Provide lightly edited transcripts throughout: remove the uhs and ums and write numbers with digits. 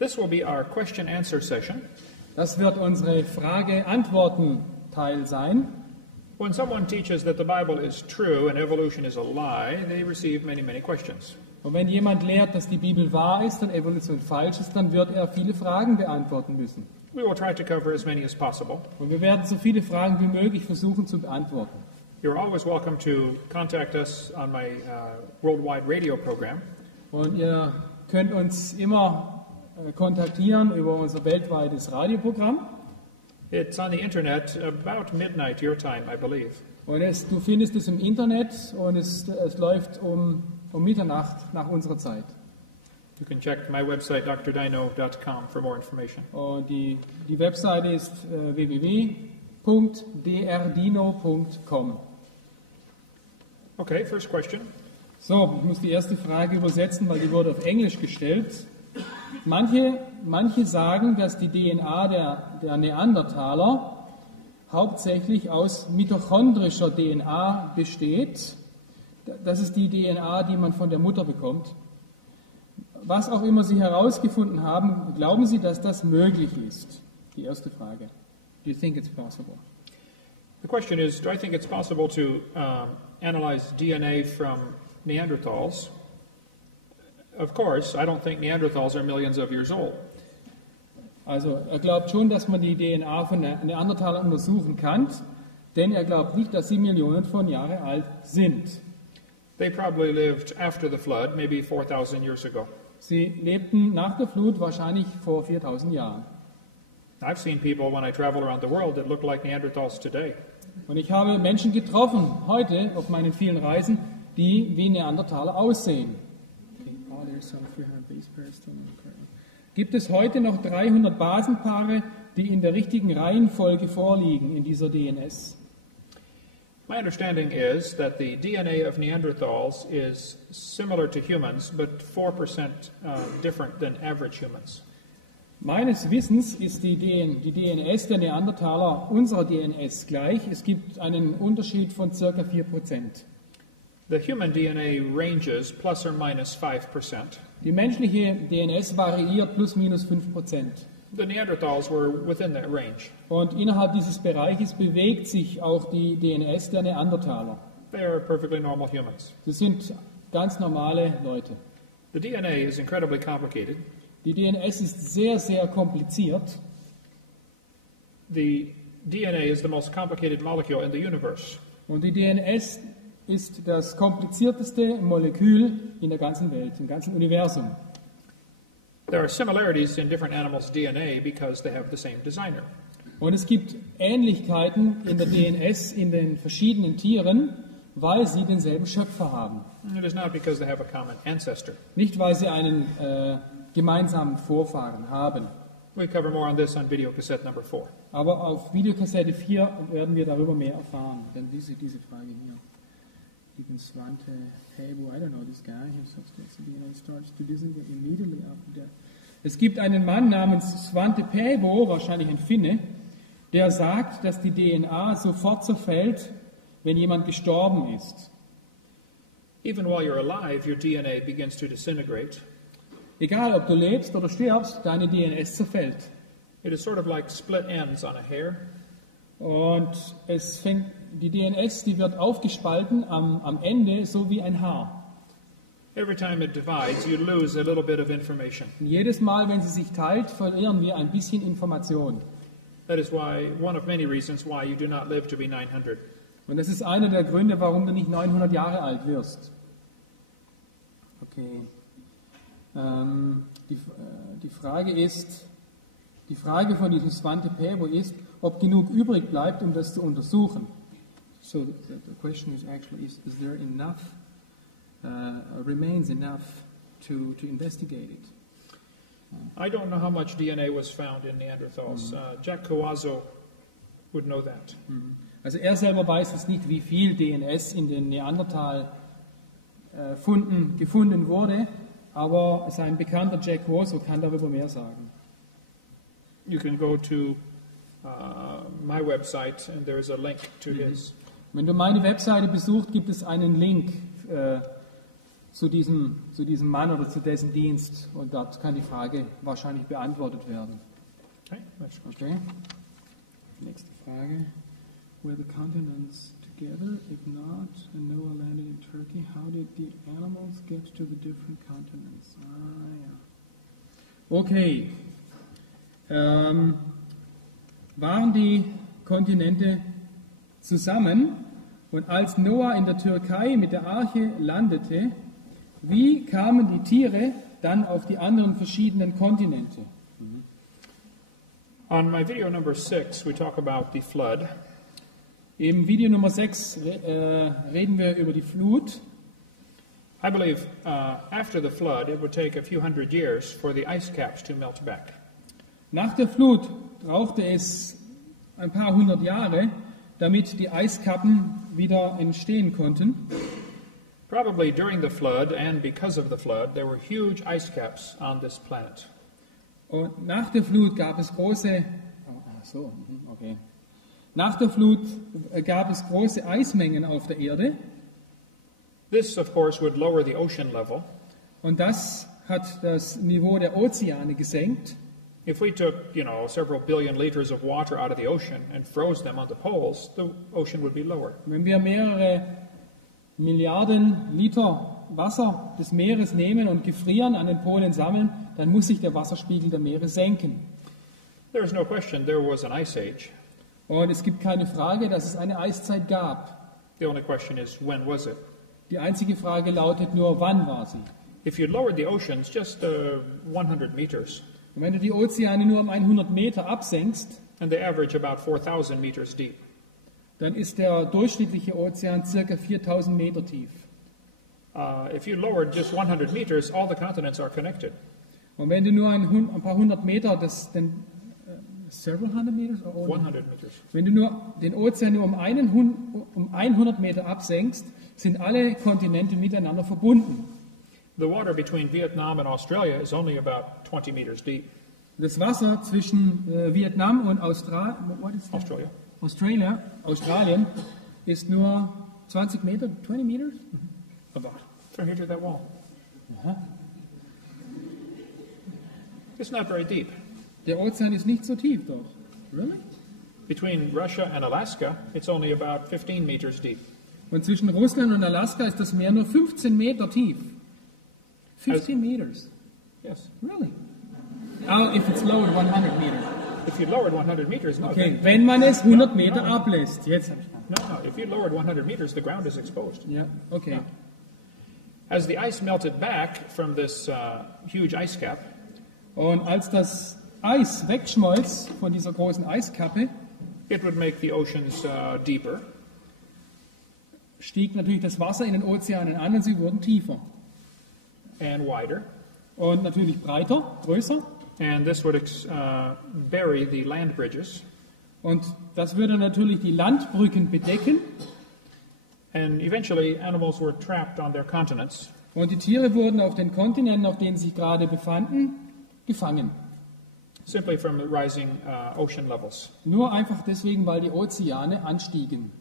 This will be our question-answer session. Das wird unsere Frage-Antworten-Teil sein. When someone teaches that the Bible is true and evolution is a lie, they receive many, many questions. Und wenn jemand lehrt, dass die Bibel wahr ist und Evolution falsch ist, dann wird er viele Fragen beantworten müssen. We will try to cover as many as possible. Und wir werden so viele Fragen wie möglich versuchen zu beantworten. You're always welcome to contact us on my worldwide radio program. Und ihr könnt uns immer kontaktieren über unser weltweites Radioprogramm. It's on the internet about midnight your time, I believe. Und du findest es im Internet und es läuft um Mitternacht nach unserer Zeit. You can check my website, drdino.com, for more information. Und die Webseite ist www.drdino.com. Okay, first question. So, ich muss die erste Frage übersetzen, weil die wurde auf Englisch gestellt. Manche sagen, dass die DNA der Neandertaler hauptsächlich aus mitochondrischer DNA besteht. Das ist die DNA, die man von der Mutter bekommt. Was auch immer Sie herausgefunden haben, glauben Sie, dass das möglich ist? Die erste Frage. Do you think it's possible? The question is, do I think it's possible to analyze DNA from Neanderthals? Of course, I don't think Neanderthals are millions of years old. Also, er glaubt schon, dass man die DNA von Neandertalern untersuchen kann, denn er glaubt nicht, dass sie Millionen von Jahren alt sind. They probably lived after the flood, maybe 4,000 years ago. Sie lebten nach der Flut wahrscheinlich vor 4000 Jahren. I've seen people when I travel around the world that look like Neanderthals today. Und ich habe Menschen getroffen, heute auf meinen vielen Reisen, die wie Neandertaler aussehen. Gibt es heute noch 300 Basenpaare, die in der richtigen Reihenfolge vorliegen in dieser DNS? My understanding is that the DNA of Neanderthals is similar to humans, but 4% different than average humans. Meines Wissens ist die DNS der Neandertaler unserer DNS gleich. Es gibt einen Unterschied von ca. 4%. The human DNA ranges plus or minus 5%. Die menschliche DNS variiert plus minus 5%. The Neanderthals were within that range. Und innerhalb dieses Bereiches bewegt sich auch die DNS der Neandertaler. They are perfectly normal humans. Das sind ganz normale Leute. The DNA is incredibly complicated. Die DNS ist sehr, sehr kompliziert. The DNA is the most complicated molecule in the universe. Und die DNS ist das komplizierteste Molekül in der ganzen Welt, im ganzen Universum. There are similarities in different animals' DNA because they have the same designer. Und es gibt Ähnlichkeiten in der DNS in den verschiedenen Tieren, weil sie denselben Schöpfer haben. It is not because they have a common ancestor. Nicht, weil sie einen gemeinsamen Vorfahren haben. We cover more on this on videocassette number 4. Aber auf Videokassette 4 werden wir darüber mehr erfahren. Denn diese Frage hier. Even Svante Pääbo, I don't know this guy, the DNA starts to disintegrate immediately after death. Es gibt einen Mann namens Svante Pääbo, wahrscheinlich ein Finne, der sagt, dass die DNA sofort zerfällt, wenn jemand gestorben ist. Even while you're alive, your DNA begins to disintegrate. Egal, ob du lebst oder stirbst, deine DNS zerfällt. It is sort of like split ends on a hair. Und die DNS, die wird aufgespalten am Ende, so wie ein Haar. Every time it divides, you lose a little bit of information. Und jedes Mal, wenn sie sich teilt, verlieren wir ein bisschen Information. That is one of many reasons why you do not live to be 900. Und das ist einer der Gründe, warum du nicht 900 Jahre alt wirst. Okay. Die Frage von diesem Svante Pääbo ist, ob genug übrig bleibt, um das zu untersuchen. So the question is actually, is there enough, remains enough to investigate it? I don't know how much DNA was found in Neanderthals. Jack Coazzo would know that. Also er selber weiß jetzt nicht, wie viel DNS in den Neandertal-Funden gefunden wurde, aber sein Bekannter Jack Coazzo kann darüber mehr sagen. You can go to my website and there is a link to his. Wenn du meine Webseite besuchst, gibt es einen Link zu diesem Mann oder zu dessen Dienst. Und dort kann die Frage wahrscheinlich beantwortet werden. Okay. Nächste Frage. Were the continents together? If not, and Noah landed in Turkey, how did the animals get to the different continents? Ja. Okay. Waren die Kontinente zusammen? Und als Noah in der Türkei mit der Arche landete, wie kamen die Tiere dann auf die anderen verschiedenen Kontinente? On my video number 6, we talk about the flood. Im Video Nummer 6 reden wir über die Flut. I believe after the flood, it would take a few hundred years for the ice caps to melt back. Nach der Flut brauchte es ein paar hundert Jahre, damit die Eiskappen wieder entstehen konnten. Probably during the flood and because of the flood, there were huge ice caps on this planet. Und nach der Flut gab es große, Nach der Flut gab es große Eismengen auf der Erde. This, of course, would lower the ocean level. Und das hat das Niveau der Ozeane gesenkt. If we took, several billion liters of water out of the ocean and froze them on the poles, the ocean would be lower. Wenn wir mehrere Milliarden Liter Wasser des Meeres nehmen und gefrieren, an den Polen sammeln, dann muss sich der Wasserspiegel der Meere senken. There is no question there was an ice age. Und es gibt keine Frage, dass es eine Eiszeit gab. The only question is, when was it? Die einzige Frage lautet nur, wann war sie? If you lowered the oceans just 100 meters, Und wenn du die Ozeane nur um 100 Meter absenkst, and they average about 4,000 meters deep, dann ist der durchschnittliche Ozean ca. 4000 Meter tief. if you lowered just 100 meters, all the continents are connected. Und wenn du nur ein paar hundert Meter, several hundred meters? 100 meters. Wenn du nur den Ozean nur um 100 Meter absenkst, sind alle Kontinente miteinander verbunden. The water between Vietnam and Australia is only about 20 meters deep. Das Wasser zwischen Vietnam und Australien ist nur 20 Meter, 20 meters? About. From here to that wall. It's not very deep. Der Ozean ist nicht so tief, doch. Really? Between Russia and Alaska, it's only about 15 meters deep. Und zwischen Russland und Alaska ist das Meer nur 15 Meter tief. 15 meters. Yes. Really? If it's lowered 100 meters. If you lowered 100 meters, no. Okay, wenn man es 100 Meter ablässt. Jetzt habe ich No. If you lowered 100 meters, the ground is exposed. Ja, okay. No. As the ice melted back from this huge ice cap, Und als das Eis wegschmolz von dieser großen Eiskappe, it would make the oceans deeper. Stieg natürlich das Wasser in den Ozeanen an und sie wurden tiefer. And wider. Und natürlich breiter, größer. And this would bury the land bridges. Und das würde natürlich die Landbrücken bedecken. And eventually, animals were trapped on their continents. Und die Tiere wurden auf den Kontinenten, auf denen sie sich gerade befanden, gefangen. Simply from the rising ocean levels. Nur einfach deswegen, weil die Ozeane anstiegen.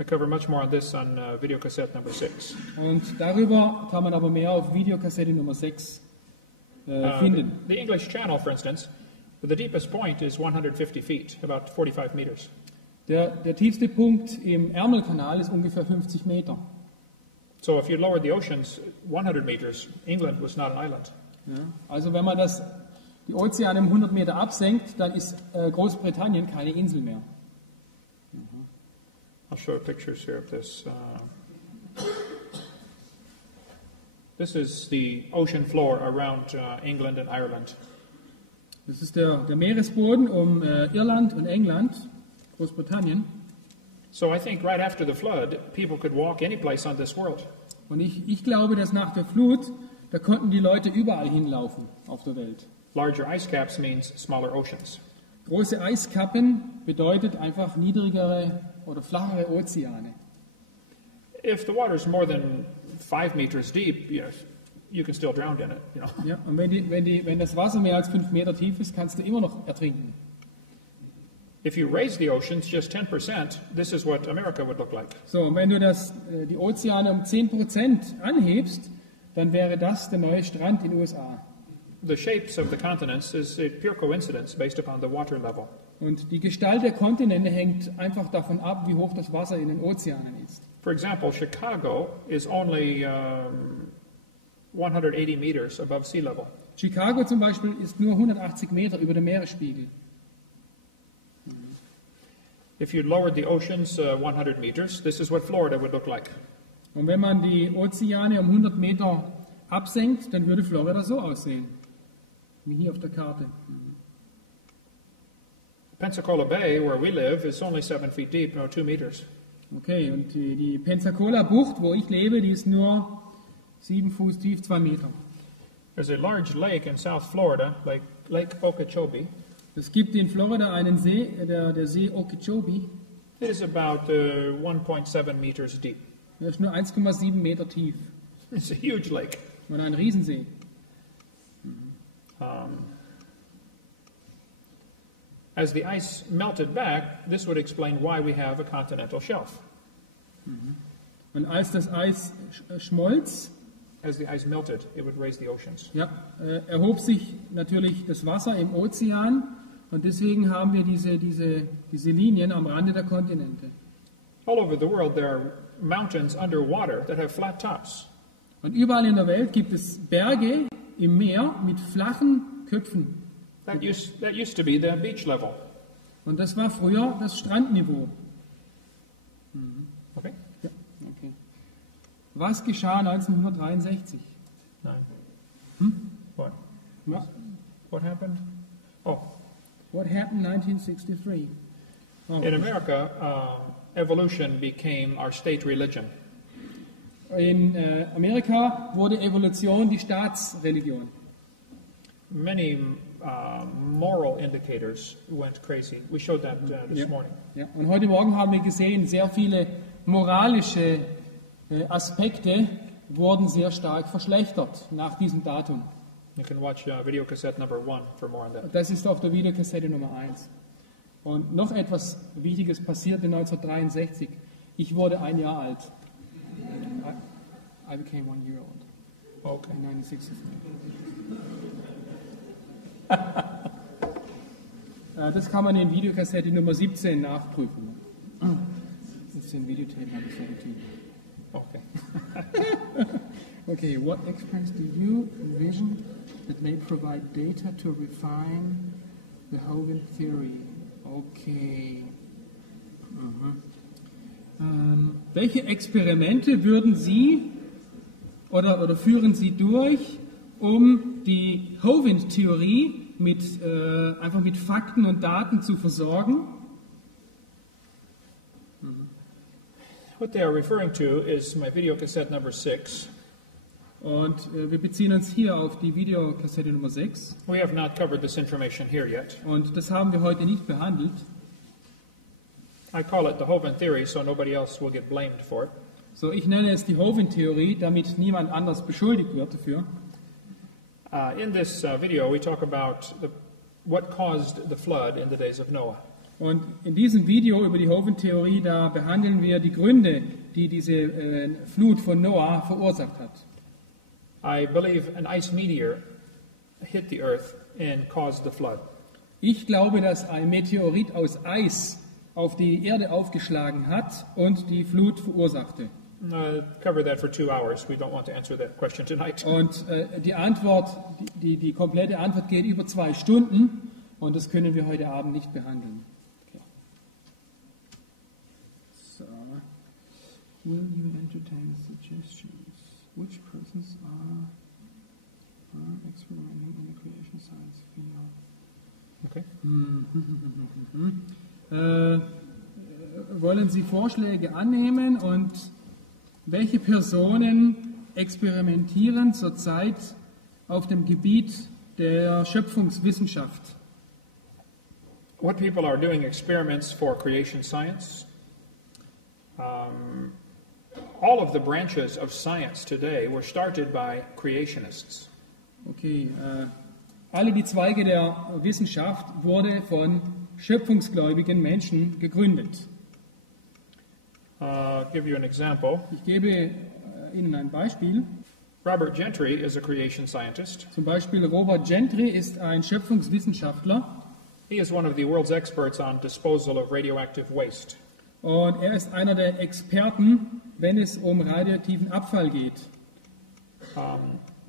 I cover much more on this on videocassette number 6. Und darüber kann man aber mehr auf Videokassette Nummer 6 finden. The English Channel, for instance, the deepest point is 150 feet, about 45 meters. Der tiefste Punkt im Ärmelkanal ist ungefähr 50 Meter. So if you lowered the oceans 100 meters, England was not an island. Ja, also wenn man die Ozeane um 100 Meter absenkt, dann ist Großbritannien keine Insel mehr. I'll show pictures here of this. This is the ocean floor around England and Ireland. Das ist der Meeresboden um Irland und England, Großbritannien. So I think right after the flood, people could walk any place on this world. Und ich glaube, dass nach der Flut, da konnten die Leute überall hinlaufen auf der Welt. Larger ice caps means smaller oceans. Große Eiskappen bedeutet einfach niedrigere oder flachere Ozeane. If the water is more than 5 meters deep, you can still drown in it. Ja, und wenn das Wasser mehr als 5 Meter tief ist, kannst du immer noch ertrinken. If you raise the oceans just 10%, this is what America would look like. So, und wenn du die Ozeane um 10% anhebst, dann wäre das der neue Strand in den USA. The shapes of the continents is a pure coincidence based upon the water level. Und die Gestalt der Kontinente hängt einfach davon ab, wie hoch das Wasser in den Ozeanen ist. For example, Chicago is only 180 meters above sea level. Chicago zum Beispiel ist nur 180 Meter über dem Meeresspiegel. If you lowered the oceans 100 meters, this is what Florida would look like. Und wenn man die Ozeane um 100 Meter absenkt, dann würde Florida so aussehen, wie hier auf der Karte. Pensacola Bay, where we live, is only 7 feet deep, no 2 meters. Okay, und die Pensacola-Bucht, wo ich lebe, die ist nur 7 Fuß tief, 2 Meter. There's a large lake in South Florida, like Lake Okeechobee. Es gibt in Florida einen See, der See Okeechobee. It is about 1.7 meters deep. Der ist nur 1,7 Meter tief. It's a huge lake. Und ein Riesensee. As the ice melted back, this would explain why we have a continental shelf. Und als das Eis schmolz, As the ice melted, it would raise the oceans. ja, erhob sich natürlich das Wasser im Ozean und deswegen haben wir diese Linien am Rande der Kontinente. All over the world, there are mountains underwater that have flat tops. Und überall in der Welt gibt es Berge im Meer mit flachen Köpfen. That used to be the beach level. Und das war früher das Strandniveau. Okay? Ja, okay. Was geschah 1963? Nine. What? Ja. What happened? Oh, What happened 1963? Oh. in America, evolution became our state religion. In Amerika wurde Evolution die Staatsreligion. Many moral indicators went crazy. We showed that this Ja. morning. Ja. Und heute Morgen haben wir gesehen, sehr viele moralische Aspekte wurden sehr stark verschlechtert nach diesem Datum. You can watch videocassette number 1 for more on that. Das ist auf der Videokassette Nummer 1. Und noch etwas Wichtiges passierte 1963. Ich wurde 1 Jahr alt. I became 1 year old Okay. in 1963. Das kann man in Videokassette Nummer 17 nachprüfen. 17 Videotape number 17. Okay. Okay, what experiments do you envision that may provide data to refine the Hovind theory? Okay. Welche Experimente würden Sie oder führen Sie durch, um die Hovind-Theorie einfach mit Fakten und Daten zu versorgen? What they are referring to is my videocassette number 6. Und wir beziehen uns hier auf die Videokassette Nummer 6. We have not covered this information here yet. Und das haben wir heute nicht behandelt. I call it the Hovind theory, so nobody else will get blamed for it. So, ich nenne es die Hovind-Theorie, damit niemand anders beschuldigt wird dafür. In this video, we talk about what caused the flood in the days of Noah. Und in diesem Video über die Hovind-Theorie, da behandeln wir die Gründe, die diese Flut von Noah verursacht hat. I believe an ice meteor hit the earth and caused the flood. Ich glaube, dass ein Meteorit aus Eis auf die Erde aufgeschlagen hat und die Flut verursachte. Cover that for 2 hours. We don't want to answer that question tonight. Und die Antwort, die komplette Antwort geht über 2 Stunden und das können wir heute Abend nicht behandeln. Okay. So. Will you entertain suggestions? Which persons are experimenting in the creation science field? Okay. Wollen Sie Vorschläge annehmen und welche Personen experimentieren zurzeit auf dem Gebiet der Schöpfungswissenschaft? What people are doing experiments for creation science. All of the branches of science today were started by creationists. Okay, alle die Zweige der Wissenschaft wurde von schöpfungsgläubigen Menschen gegründet. Give you an example. Ich gebe Ihnen ein Beispiel. Robert Gentry is a creation scientist. Zum Beispiel Robert Gentry ist ein Schöpfungswissenschaftler He is one of the world's experts on disposal of radioactive waste. und er ist einer der Experten, wenn es um radioaktiven Abfall geht.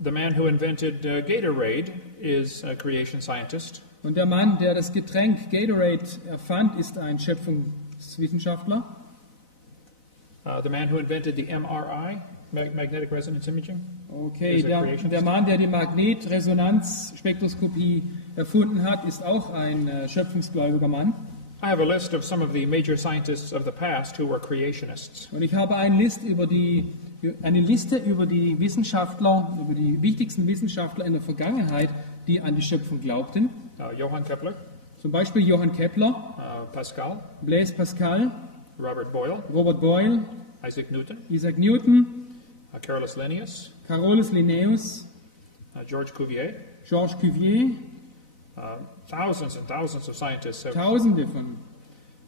The man who invented Gatorade is a creation scientist. Und der Mann, der das Getränk Gatorade erfand, ist ein Schöpfungswissenschaftler. The man who invented the MRI, magnetic resonance imaging. Okay, is a der creationist. Mann, der die Magnetresonanzspektroskopie erfunden hat, ist auch ein schöpfungsgläubiger Mann. I have a list of some of the major scientists of the past who were creationists. Und ich habe eine Liste über die Wissenschaftler, über die wichtigsten Wissenschaftler in der Vergangenheit, die an die Schöpfung glaubten. Johann Kepler, Zum Beispiel Johann Kepler, Pascal, Blaise Pascal, Robert Boyle, Robert Boyle, Isaac Newton, Isaac Newton, Carolus Linnaeus, Carolus Linnaeus, George Cuvier. Georges Cuvier, Thousands and thousands of scientists have. Tausende von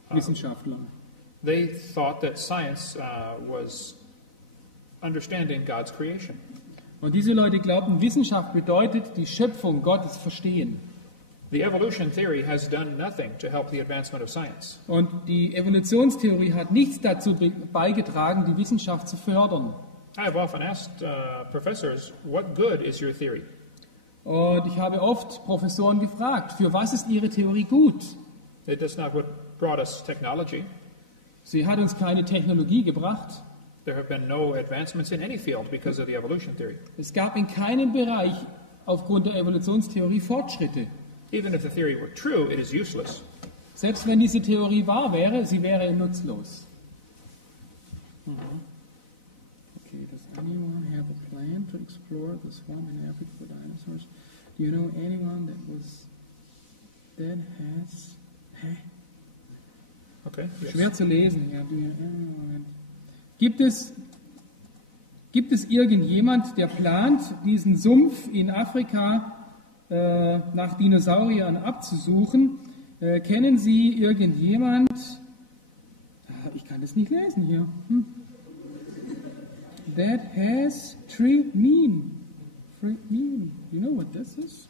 Wissenschaftlern. They thought that science was understanding God's creation. Und diese Leute glaubten, Wissenschaft bedeutet die Schöpfung Gottes verstehen. The evolution theory has done nothing to help the advancement of science. Und die Evolutionstheorie hat nichts dazu beigetragen, die Wissenschaft zu fördern. I have often asked professors, what good is your theory? Und ich habe oft Professoren gefragt, für was ist ihre Theorie gut? It is not what brought us technology. Sie hat uns keine Technologie gebracht. There have been no advancements in any field because of the evolution theory. Es gab in keinem Bereich aufgrund der Evolutionstheorie Fortschritte. Even if the theory were true, it is useless. Selbst wenn diese Theorie wahr wäre, sie wäre nutzlos. Okay, does anyone have a plan to explore the swamp in Africa for dinosaurs? Do you know anyone that has... Hä? Okay. Yes. Schwer zu lesen. Ja, Gibt es irgendjemand, der plant, diesen Sumpf in Afrika nach Dinosauriern abzusuchen? Kennen Sie irgendjemand? Ich kann das nicht lesen hier. That has tree mean. You know what this is?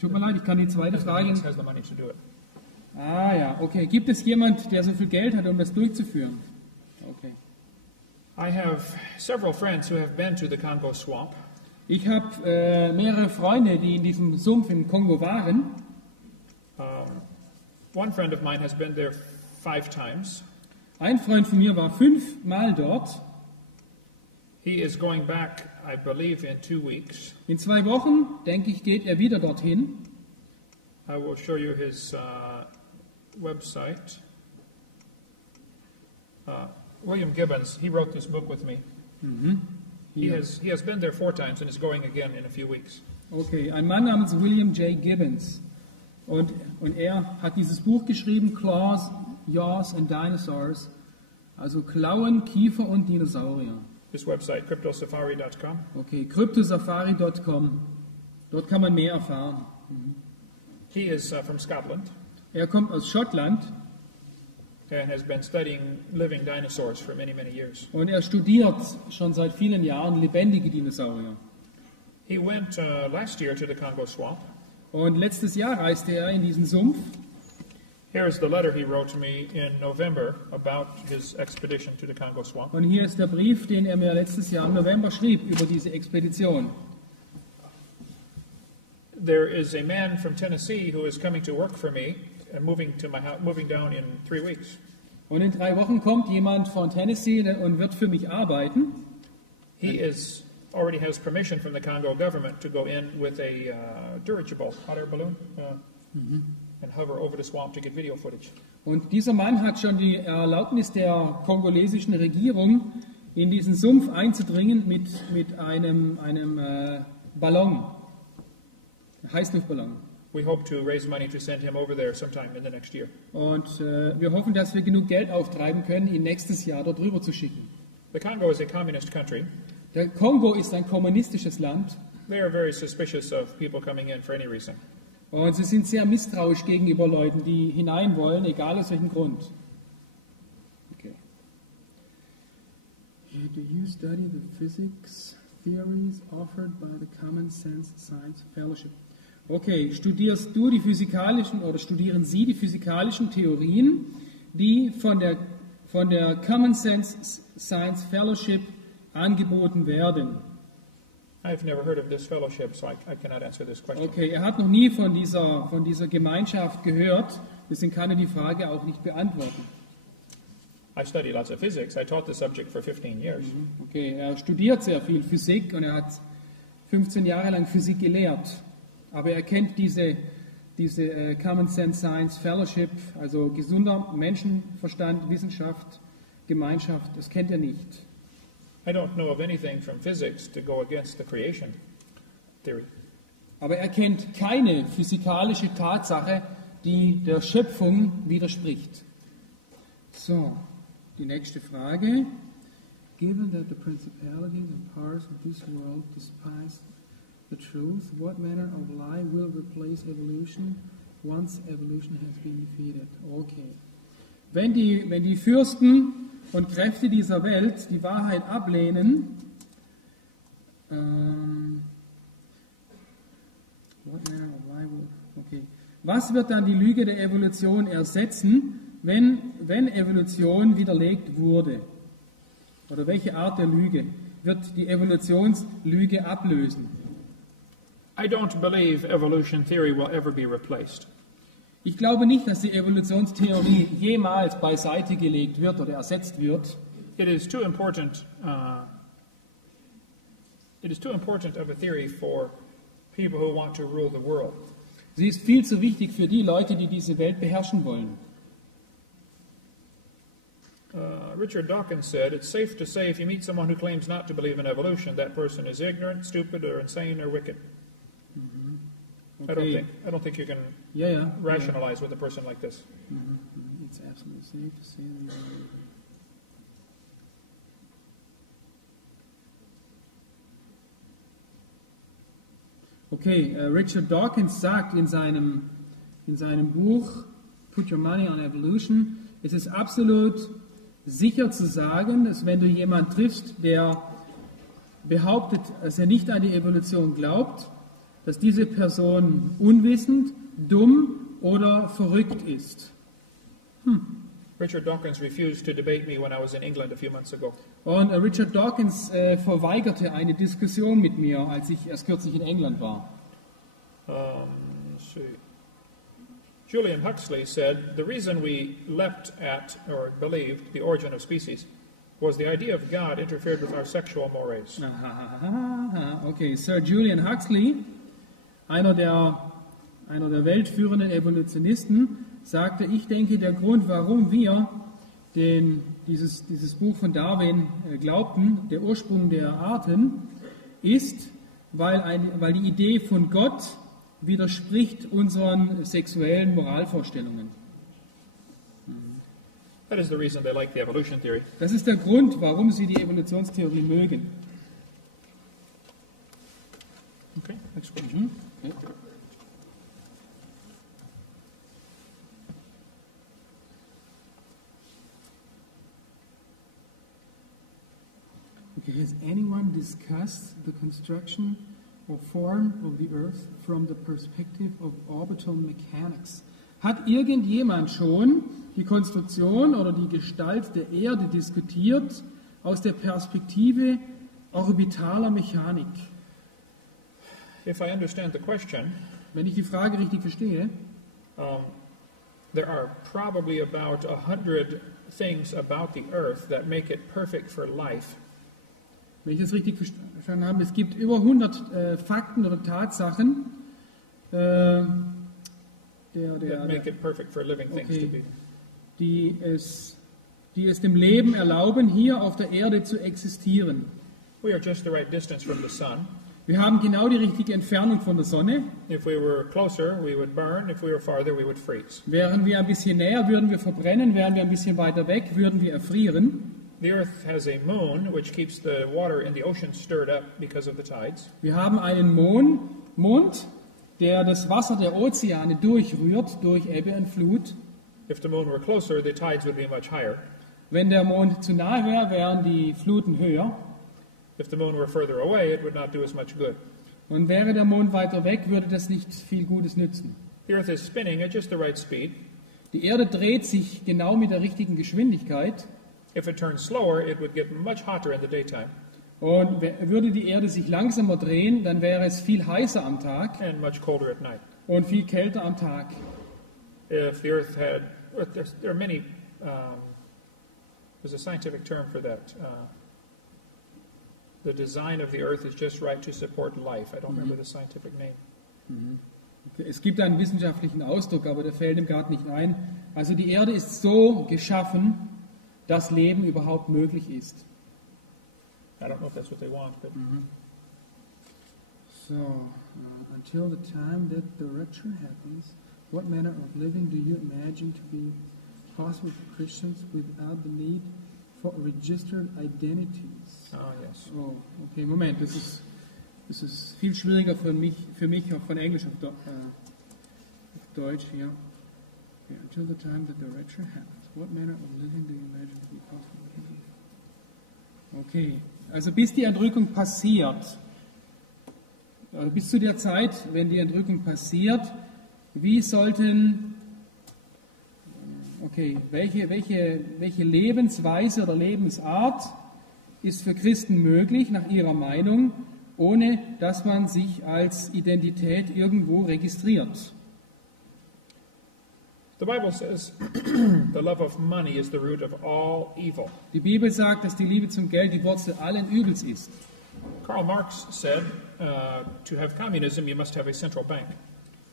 Tut mir leid, ich kann die zweite Frage. Has the money to do it. Ah ja, okay. Gibt es jemand, der so viel Geld hat, um das durchzuführen? Okay. I have several friends who have been to the Congo swamp. Ich habe mehrere Freunde, die in diesem Sumpf im Kongo waren. One friend of mine has been there 5 times. Ein Freund von mir war 5 Mal dort. He is going back, I believe, in 2 weeks. In 2 Wochen, denke ich, geht er wieder dorthin. I will show you his website. William Gibbons, he wrote this book with me. He has been there 4 times and is going again in a few weeks. Okay, ein Mann namens William J. Gibbons. Und er hat dieses Buch geschrieben, Claws, Jaws and Dinosaurs. Also Klauen, Kiefer und Dinosaurier. His website, cryptosafari.com. Okay, cryptosafari.com. Dort kann man mehr erfahren. He is from Scotland Er kommt aus Schottland and has been studying living dinosaurs for many, many years. und er studiert schon seit vielen Jahren lebendige Dinosaurier. He went last year to the Congo swamp. Und letztes Jahr reiste er in diesen Sumpf. Here is the letter he wrote to me in November about his expedition to the Congo swamp. Und hier ist der Brief, den er mir letztes Jahr im November schrieb über diese Expedition. There is a man from Tennessee who is coming to work for me and moving down in 3 weeks. Und in 3 Wochen kommt jemand von Tennessee und wird für mich arbeiten. He already has permission from the Congo government to go in with a dirigible hot air balloon and hover over the swamp to get video footage. Und dieser Mann hat schon die Erlaubnis der kongolesischen Regierung, in diesen Sumpf einzudringen mit einem Ballon, Heißluftballon. We hope to raise money to send him over there sometime in the next year. Und wir hoffen, dass wir genug Geld auftreiben können, ihn nächstes Jahr dort rüber zu schicken. The Congo is a communist country. Der Kongo ist ein kommunistisches Land. They are very suspicious of people coming in for any reason. Und sie sind sehr misstrauisch gegenüber Leuten, die hinein wollen, egal aus welchem Grund. Okay. Do you study the physics theories offered by the Common Sense Science Fellowship? Okay, studierst du die physikalischen oder studieren Sie die physikalischen Theorien, die von der Common Sense Science Fellowship angeboten werden? I've never heard of this fellowship, so I cannot answer this question. Okay, er hat noch nie von dieser Gemeinschaft gehört, deswegen kann er die Frage auch nicht beantworten. I study lots of physics. I taught the subject for 15 years. Okay, er studiert sehr viel Physik und er hat 15 Jahre lang Physik gelehrt. Aber er kennt diese Common Sense Science Fellowship, also gesunder Menschenverstand, Wissenschaft, Gemeinschaft, das kennt er nicht. I don't know of anything from physics to go against the creation theory. Aber er kennt keine physikalische Tatsache, die der Schöpfung widerspricht. So, die nächste Frage. Given that the principalities and powers of this world despise the truth, what manner of lie will replace evolution once evolution has been defeated? Okay. Wenn die Fürsten und Kräfte dieser Welt die Wahrheit ablehnen, was wird dann die Lüge der Evolution ersetzen, wenn Evolution widerlegt wurde? Oder welche Art der Lüge wird die Evolutionslüge ablösen? I don't believe evolution theory will ever be replaced. Ich glaube nicht, dass die Evolutionstheorie jemals beiseite gelegt wird oder ersetzt wird. It is too important of a theory for people who want to rule the world. Sie ist viel zu wichtig für die Leute, die diese Welt beherrschen wollen. Richard Dawkins said, it's safe to say if you meet someone who claims not to believe in evolution, that person is ignorant, stupid, or insane, or wicked. Okay. I don't think you can rationalize with a person like this. It's absolutely safe to say that. Okay, Richard Dawkins sagt in seinem Buch Put Your Money on Evolution, es ist absolut sicher zu sagen, dass wenn du jemanden triffst, der behauptet, dass er nicht an die Evolution glaubt, dass diese Person unwissend, dumm oder verrückt ist. Richard Dawkins refused to debate me when I was in England a few months ago. Und Richard Dawkins verweigerte eine Diskussion mit mir, als ich erst kürzlich in England war. Let's see. Julian Huxley said, the reason we leapt at or believed the origin of species was the idea of God interfered with our sexual mores. Okay, Sir Julian Huxley, einer der weltführenden Evolutionisten, sagte, ich denke, der Grund, warum wir dieses Buch von Darwin glaubten, der Ursprung der Arten, ist, weil die Idee von Gott widerspricht unseren sexuellen Moralvorstellungen. That is the reason they like the evolution theory. Das ist der Grund, warum sie die Evolutionstheorie mögen. Okay, next question. Okay. Okay, has anyone discussed the construction or form of the Earth from the perspective of orbital mechanics? Hat irgendjemand schon die Konstruktion oder die Gestalt der Erde diskutiert aus der Perspektive orbitaler Mechanik? If I understand the question, Wenn ich die Frage richtig verstehe, there are probably about 100 things about the Earth that make it perfect for life. wenn ich das richtig verstanden habe, es gibt über 100 Fakten oder Tatsachen, That make it perfect for living things to be. die es dem Leben erlauben, hier auf der Erde zu existieren. We are just the right distance from the sun. Wir haben genau die richtige Entfernung von der Sonne. If we were closer, we would burn. If we were farther, we would freeze. Wären wir ein bisschen näher, würden wir verbrennen. Wären wir ein bisschen weiter weg, würden wir erfrieren. The Earth has a moon which keeps the water in the ocean stirred up because of the tides. Wir haben einen Mond, der das Wasser der Ozeane durchrührt durch Ebbe und Flut. If the moon were closer, the tides would be much higher. Wenn der Mond zu nahe wäre, wären die Fluten höher. If the moon were further away, it would not do as much good. Und wäre der Mond weiter weg, würde das nicht viel Gutes nützen. The Earth is spinning at just the right speed. Die Erde dreht sich genau mit der richtigen Geschwindigkeit. If it turned slower, it would get much hotter in the daytime Und würde die Erde sich langsamer drehen, dann wäre es viel heißer am Tag and much colder at night. und viel kälter am Tag. If the Earth had, there are many, there's a scientific term for that. The design of the Earth is just right to support life. I don't remember the scientific name. Es gibt einen wissenschaftlichen Ausdruck, aber der fällt im Garten nicht ein. Also die Erde ist so geschaffen, dass Leben überhaupt möglich ist. I don't know if that's what they want, but So, until the time that the rapture happens, what manner of living do you imagine to be possible for Christians without the need for registered identities? yes. Oh, okay, Moment, das ist viel schwieriger für mich auch von Englisch auf Deutsch hier. Okay, until the time that the rapture happens, what manner of living do you imagine to be possible? Okay, also bis die Entrückung passiert, also bis zu der Zeit, wenn die Entrückung passiert, wie sollten, okay, welche Lebensweise oder Lebensart ist für Christen möglich, nach ihrer Meinung, ohne dass man sich als Identität irgendwo registriert? The Bible says the love of money is the root of all evil. Die Bibel sagt, dass die Liebe zum Geld die Wurzel allen Übels ist. Karl Marx said, to have communism, you must have a central bank.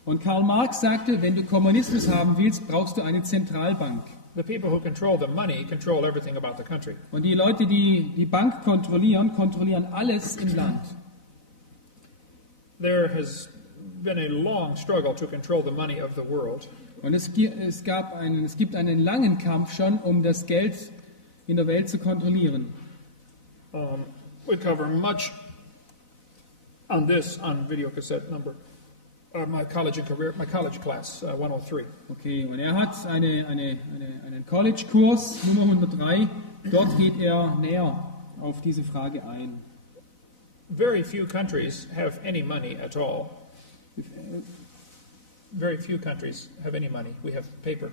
Und Karl Marx sagte, wenn du Kommunismus haben willst, brauchst du eine Zentralbank. The people who control the money control everything about the country. Und die Leute, die die Bank kontrollieren, kontrollieren alles im Land. There has been a long struggle to control the money of the world. Und es gibt einen langen Kampf schon, um das Geld in der Welt zu kontrollieren. We cover much on this on videocassette number, my college class 103. Okay, und er hat einen College-Kurs, Nummer 103. Dort geht er näher auf diese Frage ein. Very few countries have any money at all. Very few countries have any money. We have paper.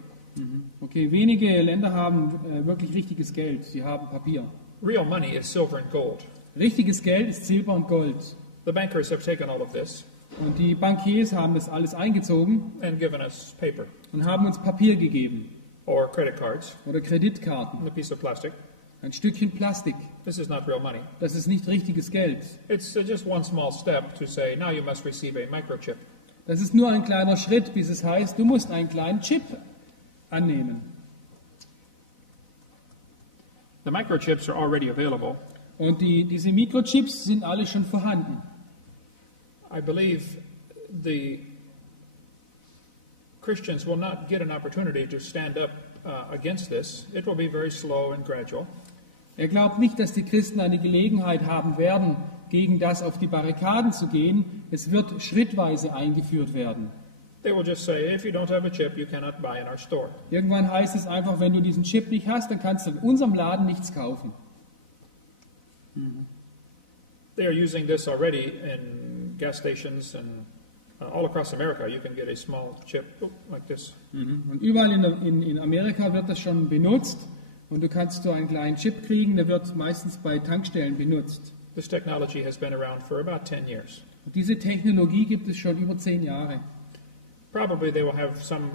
Okay, wenige Länder haben wirklich richtiges Geld. Sie haben Papier. Real money is silver and gold. Richtiges Geld ist Silber und Gold. The bankers have taken all of this Und die Bankiers haben das alles eingezogen and given us paper und haben uns Papier gegeben. or credit cards Oder Kreditkarten. and a piece of plastic. Ein Stückchen Plastik. This is not real money. Das ist nicht richtiges Geld. It's just one small step to say, now you must receive a microchip. Das ist nur ein kleiner Schritt, bis es heißt, du musst einen kleinen Chip annehmen. The microchips are already available. Und diese Mikrochips sind alle schon vorhanden. I believe the Christians will not get an opportunity to stand up against this. It will be very slow and gradual. Er glaubt nicht, dass die Christen eine Gelegenheit haben werden, gegen das auf die Barrikaden zu gehen. Es wird schrittweise eingeführt werden. They will just say, if you don't have a chip, you cannot buy in our store. Irgendwann heißt es einfach, wenn du diesen Chip nicht hast, dann kannst du in unserem Laden nichts kaufen. They are using this already in gas stations and all across America. You can get a small chip like this. Und überall in Amerika wird das schon benutzt. Und du kannst so einen kleinen Chip kriegen, der wird meistens bei Tankstellen benutzt. This technology has been around for about 10 years. Und diese Technologie gibt es schon über 10 Jahre. Probably they will have some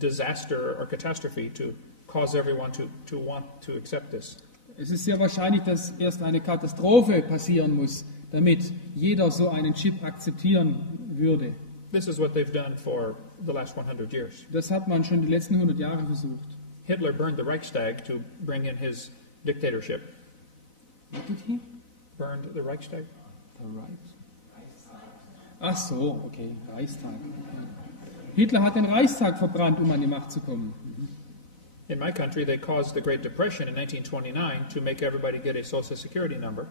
disaster or catastrophe to cause everyone to want to accept this. Es ist sehr wahrscheinlich, dass erst eine Katastrophe passieren muss, damit jeder so einen Chip akzeptieren würde. This is what they've done for the last 100 years. Das hat man schon die letzten 100 Jahre versucht. Hitler burned the Reichstag to bring in his dictatorship. What did he? Burned the Reichstag? The Reichstag. Ach so, okay, Reichstag. Hitler hat den Reichstag verbrannt, um an die Macht zu kommen. In my country, they caused the Great Depression in 1929 to make everybody get a Social Security number.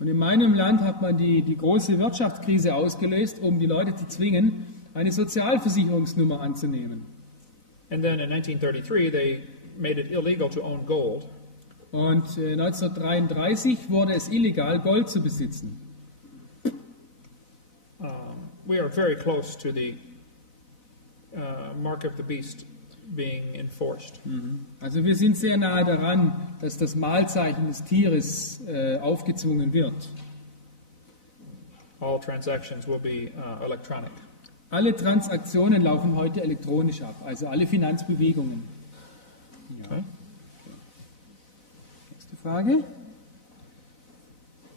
Und in meinem Land hat man die große Wirtschaftskrise ausgelöst, um die Leute zu zwingen, eine Sozialversicherungsnummer anzunehmen. And then in 1933, they made it illegal to own gold. Und 1933 wurde es illegal, Gold zu besitzen. We are very close to the mark of the beast being enforced. Also wir sind sehr nahe daran, dass das Mahlzeichen des Tieres aufgezwungen wird. All transactions will be electronic. Alle Transaktionen laufen heute elektronisch ab, also alle Finanzbewegungen. Ja. Okay. Nächste Frage.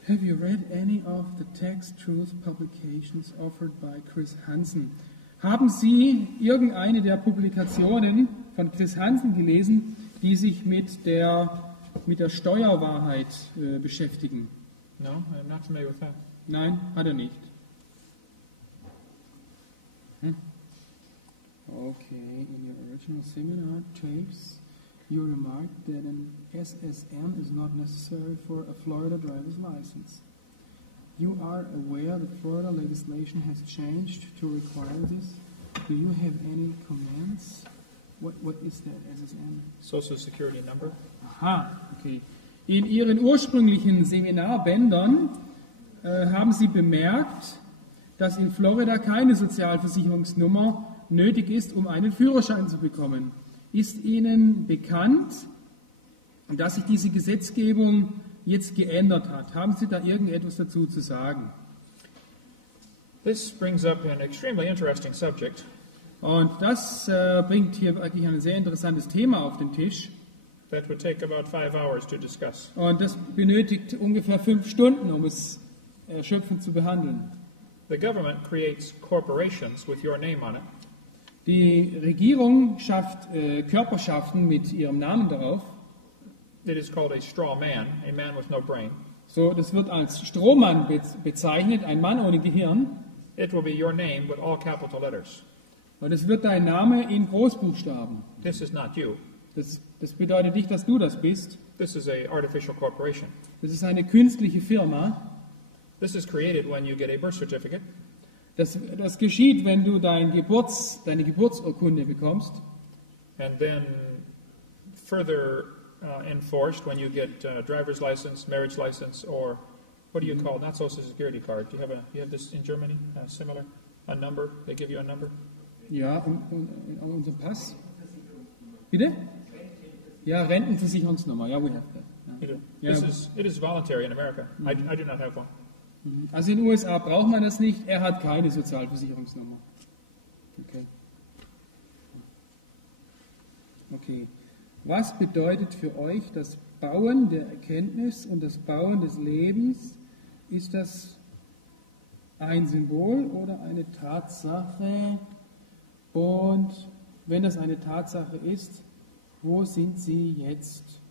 Have you read any of the text truth publications offered by Chris Hansen? Haben Sie irgendeine der Publikationen von Chris Hansen gelesen, die sich mit der Steuerwahrheit beschäftigen? No, I'm not familiar with that. Nein, hat er nicht. Okay, in your original seminar tapes, you remarked that an SSN is not necessary for a Florida driver's license. You are aware that Florida legislation has changed to require this. Do you have any comments? What is that SSN? Social Security number. Aha, okay. In Ihren ursprünglichen Seminarbändern haben Sie bemerkt, dass in Florida keine Sozialversicherungsnummer nötig ist, um einen Führerschein zu bekommen. Ist Ihnen bekannt, dass sich diese Gesetzgebung jetzt geändert hat? Haben Sie da irgendetwas dazu zu sagen? This brings up an extremely interesting subject. Und das bringt hier wirklich ein sehr interessantes Thema auf den Tisch. That would take about 5 hours to discuss. Und das benötigt ungefähr 5 Stunden, um es erschöpfend zu behandeln. The government creates corporations with your name on it. Die Regierung schafft Körperschaften mit ihrem Namen darauf. It is called a straw man with no brain. So, das wird als Strohmann bezeichnet, ein Mann ohne Gehirn. It will be your name with all capital letters. Und es wird dein Name in Großbuchstaben. This is not you. Das bedeutet nicht, dass du das bist. This is a artificial corporation. Das ist eine künstliche Firma. This is created when you get a birth certificate. Das geschieht, wenn du deine Geburtsurkunde bekommst. And then further enforced when you get driver's license, marriage license, or what do you call, not social security card. You have this in Germany, similar, a number. They give you a number. Ja, unser Pass. Bitte? Ja, Rentenversicherungsnummer. Ja, we have that. You do. Ja. It is voluntary in America. I do not have one. Also in den USA braucht man das nicht. Er hat keine Sozialversicherungsnummer. Okay. Was bedeutet für euch das Bauen der Erkenntnis und das Bauen des Lebens? Ist das ein Symbol oder eine Tatsache? Und wenn das eine Tatsache ist, wo sind sie jetzt?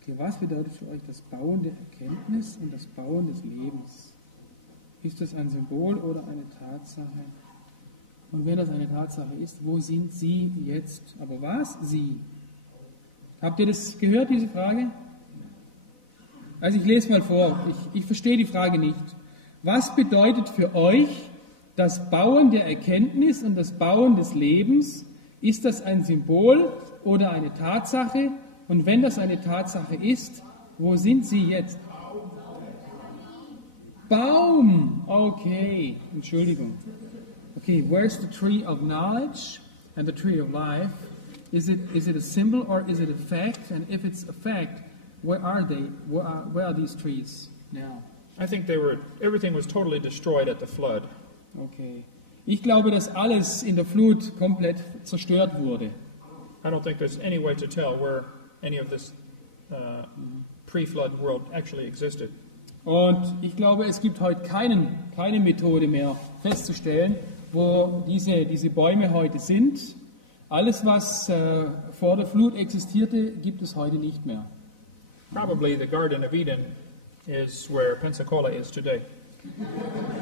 Okay, was bedeutet für euch das Bauen der Erkenntnis und das Bauen des Lebens? Ist das ein Symbol oder eine Tatsache? Und wenn das eine Tatsache ist, wo sind sie jetzt? Aber was sie? Habt ihr das gehört, diese Frage? Also ich lese mal vor, ich verstehe die Frage nicht. Was bedeutet für euch das Bauen der Erkenntnis und das Bauen des Lebens? Ist das ein Symbol oder eine Tatsache? Und wenn das eine Tatsache ist, wo sind sie jetzt? Baum! Okay, Entschuldigung. Okay, where's the tree of knowledge and the tree of life? Is it a symbol or is it a fact? And if it's a fact, where are they? Where are these trees now? I think everything was totally destroyed at the flood. Okay. Ich glaube, dass alles in der Flut komplett zerstört wurde. I don't think there's any way to tell where any of this pre-flood world actually existed. Und ich glaube, es gibt heute keine Methode mehr festzustellen, wo diese Bäume heute sind. Alles, was vor der Flut existierte, gibt es heute nicht mehr. Probably the Garden of Eden is where Pensacola is today.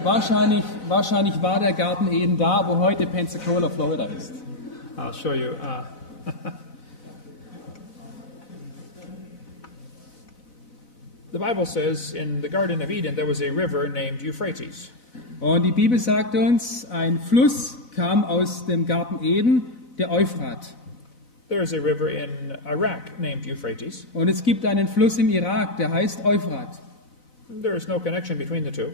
Wahrscheinlich war der Garten Eden da, wo heute Pensacola, Florida ist. I'll show you. The Bible says in the Garden of Eden there was a river named Euphrates. Und die Bibel sagt uns, ein Fluss kam aus dem Garten Eden, der Euphrat. There is a river in Iraq named Euphrates. Und es gibt einen Fluss im Irak, der heißt Euphrat. There is no connection between the two.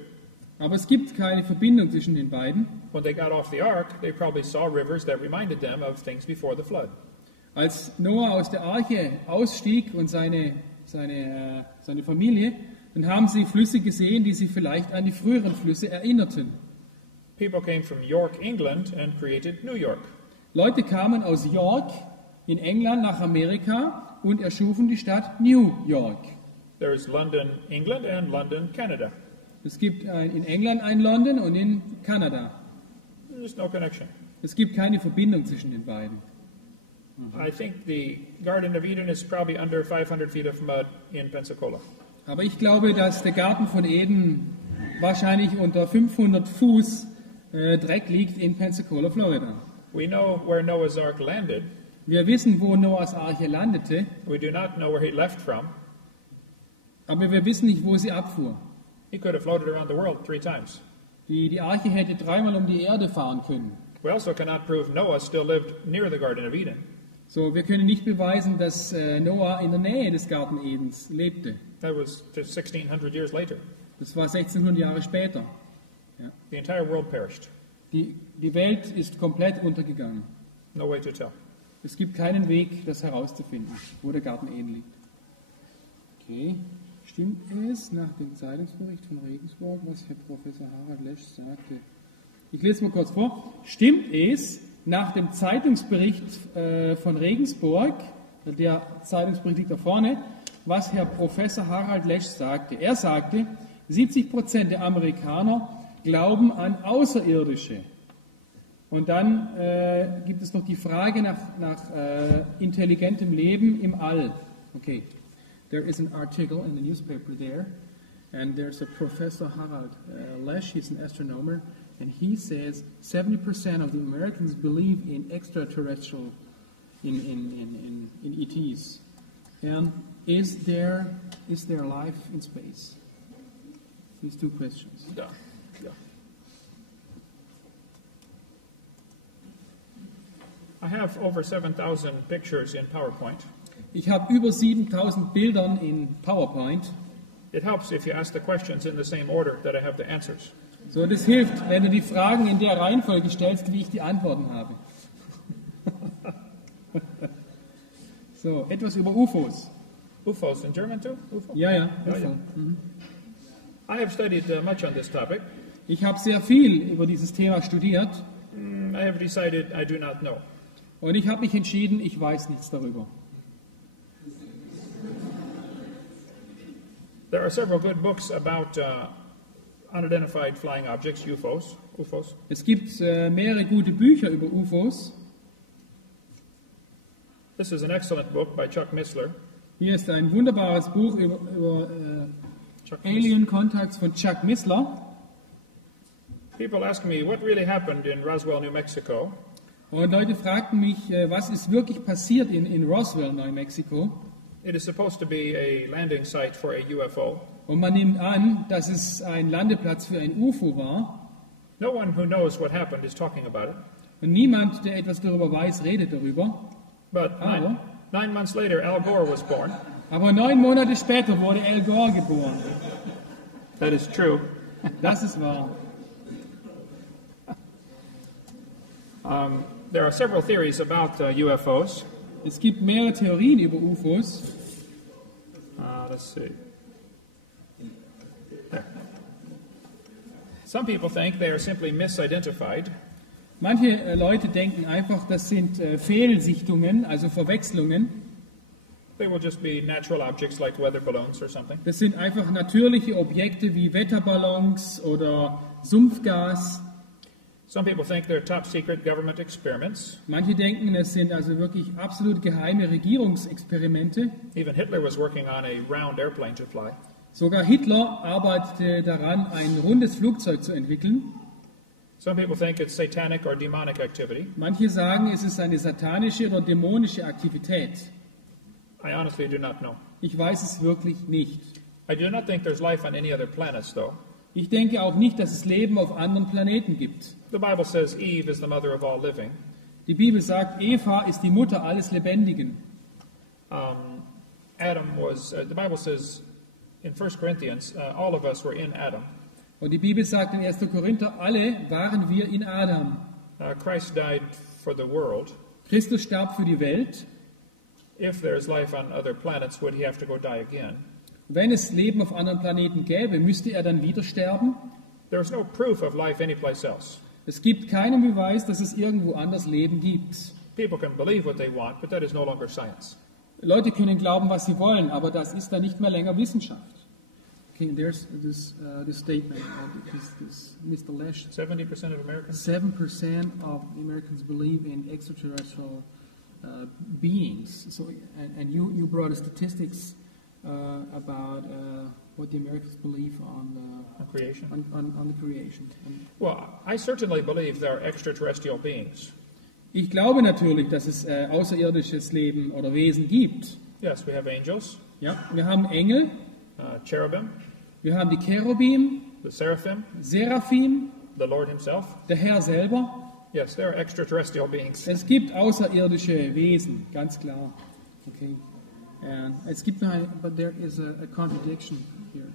Aber es gibt keine Verbindung zwischen den beiden. When they got off the ark, they probably saw rivers that reminded them of things before the flood. Als Noah aus der Arche ausstieg und seine Familie, dann haben sie Flüsse gesehen, die sich vielleicht an die früheren Flüsse erinnerten. People came from York, England, and created New York. Leute kamen aus York in England nach Amerika und erschufen die Stadt New York. There is London, England, and London, Canada. Es gibt in England ein London und in Kanada. There's no connection. Es gibt keine Verbindung zwischen den beiden. I think the Garden of Eden is probably under 500 feet of mud in Pensacola. Aber ich glaube, dass der Garten von Eden wahrscheinlich unter 500 Fuß Dreck liegt in Pensacola, Florida. We know where Noah's Ark landed. Wir wissen, wo Noahs Arche landete, We do not know where he left from. aber wir wissen nicht, wo sie abfuhr. He could have floated around the world 3 times. Die Arche hätte 3-mal um die Erde fahren können. We also cannot prove Noah still lived near the Garden of Eden. So, wir können nicht beweisen, dass Noah in der Nähe des Garten Edens lebte. That was just 1600 years later. Das war 1600 Jahre später. The entire world perished. Die Welt ist komplett untergegangen. No way to tell. Es gibt keinen Weg, das herauszufinden, wo der Garten Eden liegt. Okay. Stimmt es nach dem Zeitungsbericht von Regensburg, was Herr Professor Harald Lesch sagte? Ich lese mal kurz vor. Stimmt es nach dem Zeitungsbericht von Regensburg, der Zeitungsbericht liegt da vorne, was Herr Professor Harald Lesch sagte? Er sagte, 70% der Amerikaner glauben an Außerirdische. Und dann gibt es noch die Frage nach intelligentem Leben im All. Okay. There is an article in the newspaper there, and there's a Professor Harald Lesch, he's an astronomer, and he says 70% of the Americans believe in extraterrestrial, in ETs. And is there life in space? These 2 questions. Yeah. I have over 7,000 pictures in PowerPoint. Ich habe über 7000 Bildern in PowerPoint. It helps if you ask the questions in the same order that I have the answers. So, das hilft, wenn du die Fragen in der Reihenfolge stellst, wie ich die Antworten habe. So, etwas über UFOs. UFOs in German too? UFO? Ja, Oh, UFO. yeah. I have studied much on this topic. Ich habe sehr viel über dieses Thema studiert I have decided I do not know. und ich habe mich entschieden, ich weiß nichts darüber. There are several good books about unidentified flying objects, UFOs. Es gibt mehrere gute Bücher über UFOs. This is an excellent book by Chuck Missler. Hier ist ein wunderbares Buch über Alien Contacts von Chuck Missler. People ask me what really happened in Roswell, New Mexico. Und Leute fragten mich, was ist wirklich passiert in Roswell, Neumexiko? It is supposed to be a landing site for a UFO. Und man nimmt an, dass es ein Landeplatz für ein UFO war. No one who knows what happened is talking about it. Und niemand, der etwas darüber weiß, redet darüber. But nine months later, Al Gore was born. Aber 9 Monate später wurde Al Gore geboren. That is true. Das ist wahr. There are several theories about UFOs. Es gibt mehrere Theorien über UFOs. Let's see. There. Some people think they are simply misidentified. Manche Leute denken einfach, das sind Fehlsichtungen, also Verwechslungen. They will just be natural objects like weather balloons or something. Das sind einfach natürliche Objekte wie Wetterballons oder Sumpfgas. Some people think they're top secret government experiments. Manche denken, es sind also wirklich absolut geheime Regierungsexperimente. Even Hitler was working on a round airplane to fly. Sogar Hitler arbeitete daran, ein rundes Flugzeug zu entwickeln. Some people think it's satanic or demonic activity. Manche sagen, es ist eine satanische oder dämonische Aktivität. I honestly do not know. Ich weiß es wirklich nicht. I do not think there's life on any other planets, though. Ich denke auch nicht, dass es Leben auf anderen Planeten gibt. The Bible says Eve is the mother of all living. Die Bibel sagt, Eva ist die Mutter alles Lebendigen. Adam was, the Bible says in 1 Corinthians, all of us were in Adam. Und die Bibel sagt in 1. Korinther, alle waren wir in Adam. Christ died for the world. Christus starb für die Welt. If there's life on other planets, would he have to go die again? Wenn es Leben auf anderen Planeten gäbe, müsste er dann wieder sterben? There's no proof of life anyplace else. Es gibt keinen Beweis, dass es irgendwo anders Leben gibt. People can believe what they want, but that is no longer science. Leute können glauben, was sie wollen, aber das ist dann nicht mehr länger Wissenschaft. Okay, there's this statement, this Mr. Lesh. 70% of Americans? 7% of Americans believe in extraterrestrial beings. So, and you brought statistics about what the Americans believe on Creation? On the creation. Well, I certainly believe there are extraterrestrial beings. Ich glaube natürlich, dass es außerirdisches Leben oder Wesen gibt. Yes, we have angels, Ja, wir haben Engel, cherubim, wir haben die Cherubim, the seraphim, Seraphim, the Lord himself. der Herr selber. Yes, there are extraterrestrial beings. Es gibt außerirdische Wesen, ganz klar. Okay. And es gibt noch but there is a contradiction here.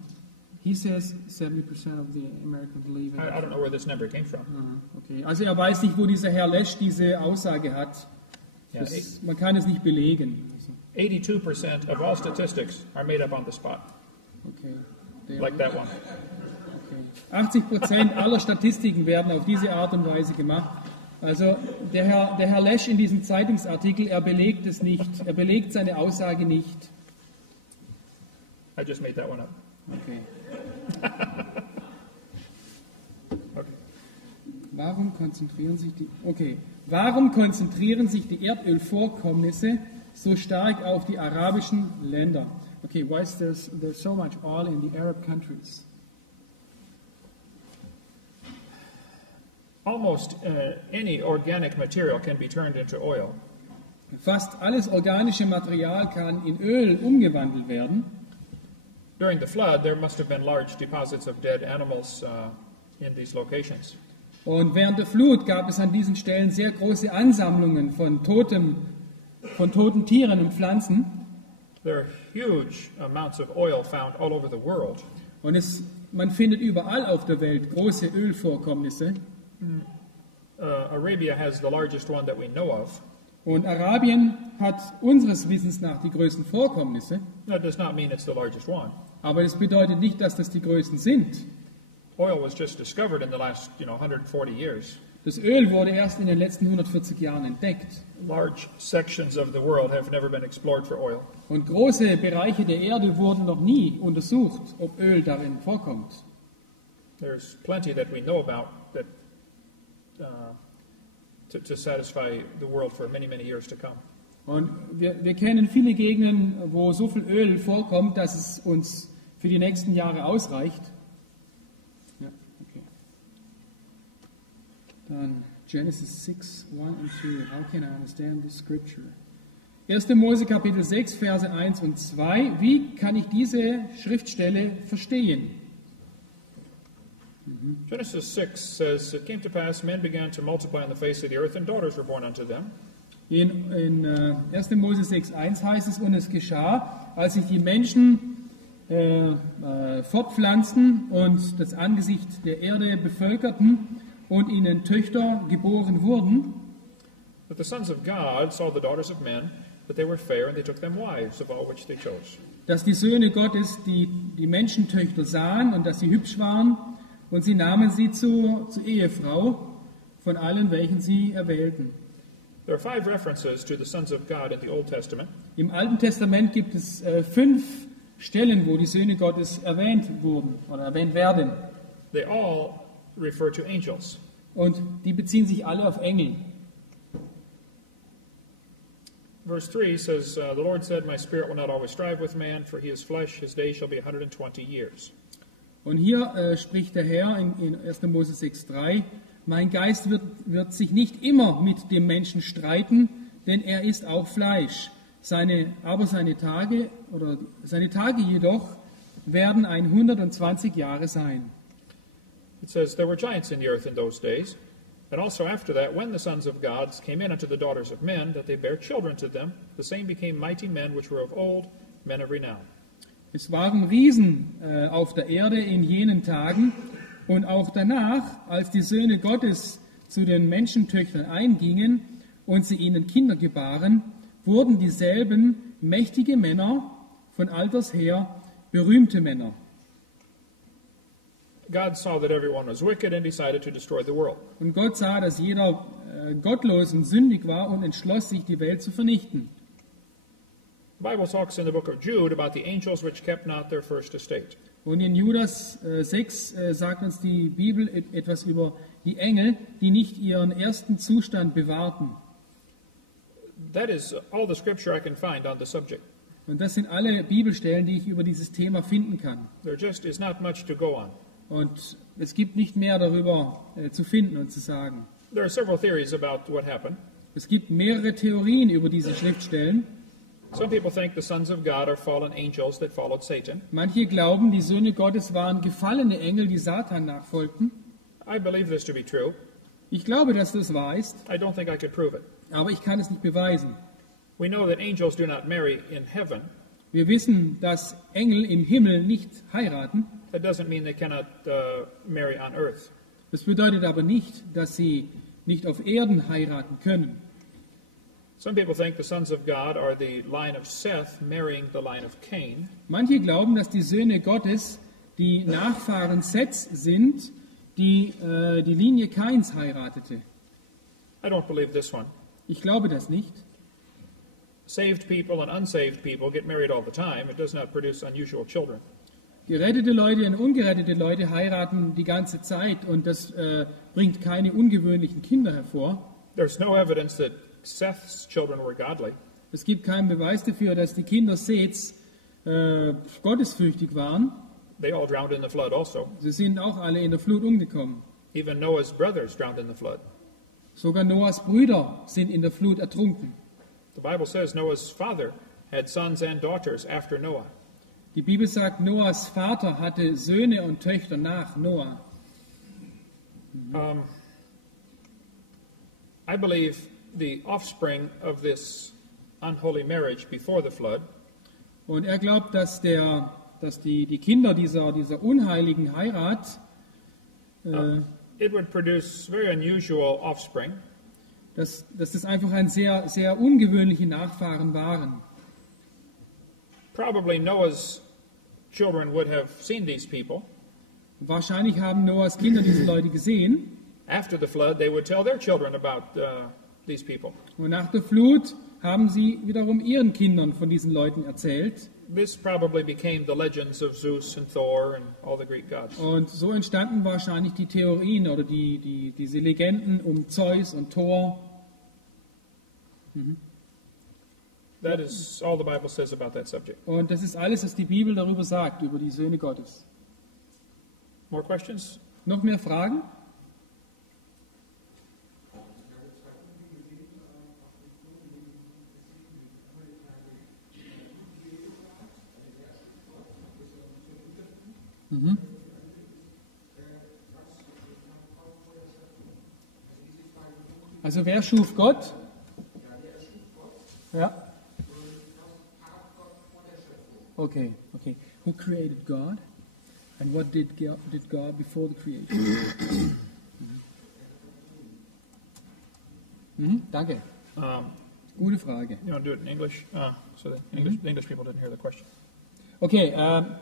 He says 70% of the Americans believe in. I don't know where this number came from. Okay. Also er weiß nicht, wo dieser Herr Lesch diese Aussage hat. Yeah, Man kann es nicht belegen. Also, 82% of all statistics are made up on the spot, okay. like that one. Okay. 80% aller Statistiken werden auf diese Art und Weise gemacht. Also der Herr Lesch in diesem Zeitungsartikel, er belegt es nicht. Er belegt seine Aussage nicht. I just made that one up. Okay. Okay. Warum konzentrieren sich die Erdölvorkommnisse so stark auf die arabischen Länder? Okay, why is there's so much oil in the Arab countries? Almost any organic material can be turned into oil. Fast alles organische Material kann in Öl umgewandelt werden. During the flood, there must have been large deposits of dead animals in these locations. Und während der Flut gab es an diesen Stellen sehr große Ansammlungen von toten Tieren und Pflanzen. There are huge amounts of oil found all over the world. Und man findet überall auf der Welt große Ölvorkommnisse. Arabia has the largest one that we know of. Und Arabien hat unseres Wissens nach die größten Vorkommnisse. That does not mean it's the largest one. Aber das bedeutet nicht, dass das die größten sind. Oil was just discovered in the last, 140 years. Das Öl wurde erst in den letzten 140 Jahren entdeckt. Large sections of the world have never been explored for oil. Und große Bereiche der Erde wurden noch nie untersucht, ob Öl darin vorkommt. There's plenty that we know about that to satisfy the world for many, many years to come. Und wir kennen viele Gegenden, wo so viel Öl vorkommt, dass es uns für die nächsten Jahre ausreicht. Ja, okay. Dann Genesis 6, 1 and 2. How can I understand the scripture? 1. Mose Kapitel 6, Verse 1 und 2. Wie kann ich diese Schriftstelle verstehen? Genesis 6 says, "It came to pass, men began to multiply on the face of the earth, and daughters were born unto them." In 1. Mose 6,1 heißt es, und es geschah, als sich die Menschen fortpflanzten und das Angesicht der Erde bevölkerten und ihnen Töchter geboren wurden, But the sons of God saw the daughters of men, that they were fair, and they took them wives, of all which they chose. dass die Söhne Gottes die Menschentöchter sahen und dass sie hübsch waren, und sie nahmen sie zur Ehefrau von allen, welchen sie erwählten. There are 5 references to the sons of God in the Old Testament. Im Alten Testament gibt es 5 Stellen, wo die Söhne Gottes erwähnt wurden oder erwähnt werden. They all refer to angels. Und die beziehen sich alle auf Engel. Verse 3 says, "The Lord said, My spirit will not always strive with man, for he is flesh, his days shall be 120 years." Und hier spricht der Herr in 1. Mose 6,3, mein Geist wird sich nicht immer mit dem Menschen streiten, denn er ist auch Fleisch. Seine Tage jedoch werden 120 Jahre sein. It says, there were giants in the earth in those days, and also after that, when the sons of gods came in unto the daughters of men, that they bare children to them, the same became mighty men which were of old, men of renown. Es waren Riesen auf der Erde in jenen Tagen und auch danach, als die Söhne Gottes zu den Menschentöchtern eingingen und sie ihnen Kinder gebaren, wurden dieselben mächtige Männer von alters her berühmte Männer. God saw that everyone was wicked and decided to destroy the world. Und Gott sah, dass jeder gottlos und sündig war und entschloss sich, die Welt zu vernichten. The Bible talks in the book of Jude about the angels which kept not their first estate. Und in Judas 6 sagt uns die Bibel etwas über die Engel, die nicht ihren ersten Zustand bewahrten. That is all the scripture I can find on the subject. Und das sind alle Bibelstellen, die ich über dieses Thema finden kann. There just is not much to go on. Und es gibt nicht mehr darüber zu finden und zu sagen. There are several theories about what happened. Es gibt mehrere Theorien über diese Schriftstellen. Some people think the sons of God are fallen angels that followed Satan. Manche glauben, die Söhne Gottes waren gefallene Engel, die Satan nachfolgten. I believe this to be true. Ich glaube, dass das wahr ist, I don't think I could prove it. aber ich kann es nicht beweisen. We know that angels do not marry in heaven. Wir wissen, dass Engel im Himmel nicht heiraten. That doesn't mean they cannot marry on earth. Das bedeutet aber nicht, dass sie nicht auf Erden heiraten können. Some people think the sons of God are the line of Seth marrying the line of Cain. Manche glauben, dass die Söhne Gottes die Nachfahren Seths sind, die die Linie Kains heiratete. I don't believe this one. Ich glaube das nicht. Saved people and unsaved people get married all the time. It does not produce unusual children. Gerettete Leute und ungerettete Leute heiraten die ganze Zeit und das bringt keine ungewöhnlichen Kinder hervor. There's no evidence that Seth's children were godly. Es gibt keinen Beweis dafür, dass die Kinder Seths gottesfürchtig waren. They all drowned in the flood also. Sie sind auch alle in der Flut umgekommen. Even Noah's brothers drowned in the flood. Sogar Noahs Brüder sind in der Flut ertrunken. The Bible says Noah's father had sons and daughters after Noah. Die Bibel sagt, Noahs Vater hatte Söhne und Töchter nach Noah. I believe the offspring of this unholy marriage before the flood Und er glaubt, dass die Kinder dieser unheiligen Heirat, it would produce very unusual offspring. dass das einfach ein sehr, sehr ungewöhnliche Nachfahren waren. Probably Noah's children would have seen these people. Wahrscheinlich haben Noahs Kinder diese Leute gesehen. After the flood, they would tell their children about these people. Und nach der Flut haben sie wiederum ihren Kindern von diesen Leuten erzählt. This probably became the legends of Zeus and Thor and all the Greek gods. Und so entstanden wahrscheinlich die Theorien oder diese Legenden um Zeus und Thor. That is all the Bible says about that subject. Und das ist alles, was die Bibel darüber sagt, über die Söhne Gottes. More questions? Noch mehr Fragen? Also wer schuf Gott? Ja. Okay. Who created God? And what did God before the creation? Danke. Gute Frage. You want to do it in English? So the English people didn't hear the question. Okay,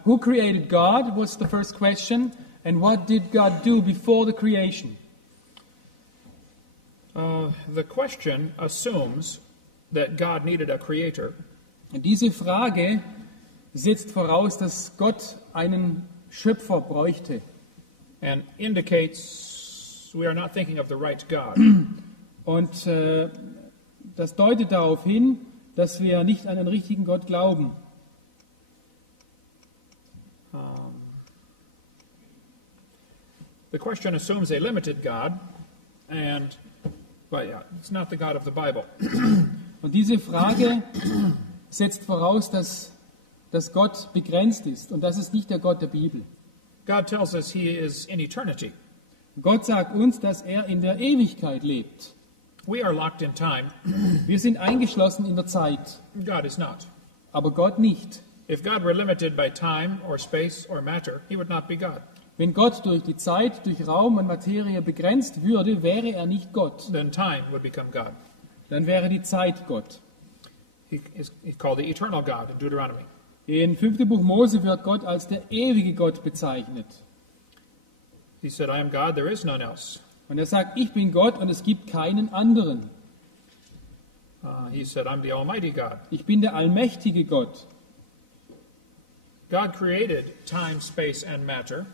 who created God was the first question, and what did God do before the creation? The question assumes that God needed a creator. Diese Frage setzt voraus, dass Gott einen Schöpfer bräuchte. And indicates we are not thinking of the right God. Und das deutet darauf hin, dass wir nicht an den richtigen Gott glauben. The question assumes a limited God, but yeah, it's not the God of the Bible. Und diese Frage setzt voraus, dass dass Gott begrenzt ist und das ist nicht der Gott der Bibel. God tells us he is in eternity. Gott sagt uns, dass er in der Ewigkeit lebt. We are locked in time. Wir sind eingeschlossen in der Zeit, God is not. aber Gott nicht. If God were limited by time or space or matter, he would not be God. Wenn Gott durch die Zeit, durch Raum und Materie begrenzt würde, wäre er nicht Gott. Then time would become God. Dann wäre die Zeit Gott. He's called the eternal God in Deuteronomy. In 5. Buch Mose wird Gott als der ewige Gott bezeichnet. He said, I am God, there is none else. Und er sagt, ich bin Gott und es gibt keinen anderen. He said, I'm the Almighty God. Ich bin der allmächtige Gott. God created time, space, and matter.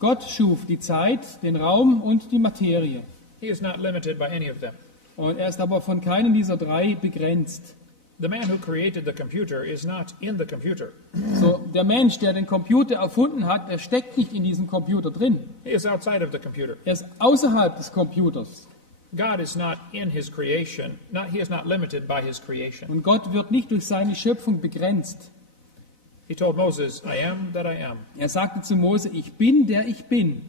Gott schuf die Zeit, den Raum und die Materie. He is not limited by any of them. Und er ist aber von keinem dieser drei begrenzt. The man who created the computer is not in the computer. So, der Mensch, der den Computer erfunden hat, der steckt nicht in diesem Computer drin. He is outside of the computer. Er ist außerhalb des Computers. God is not in his creation. He is not limited by his creation. Und Gott wird nicht durch seine Schöpfung begrenzt. He told Moses, I am that I am. Er sagte zu Mose, ich bin, der ich bin.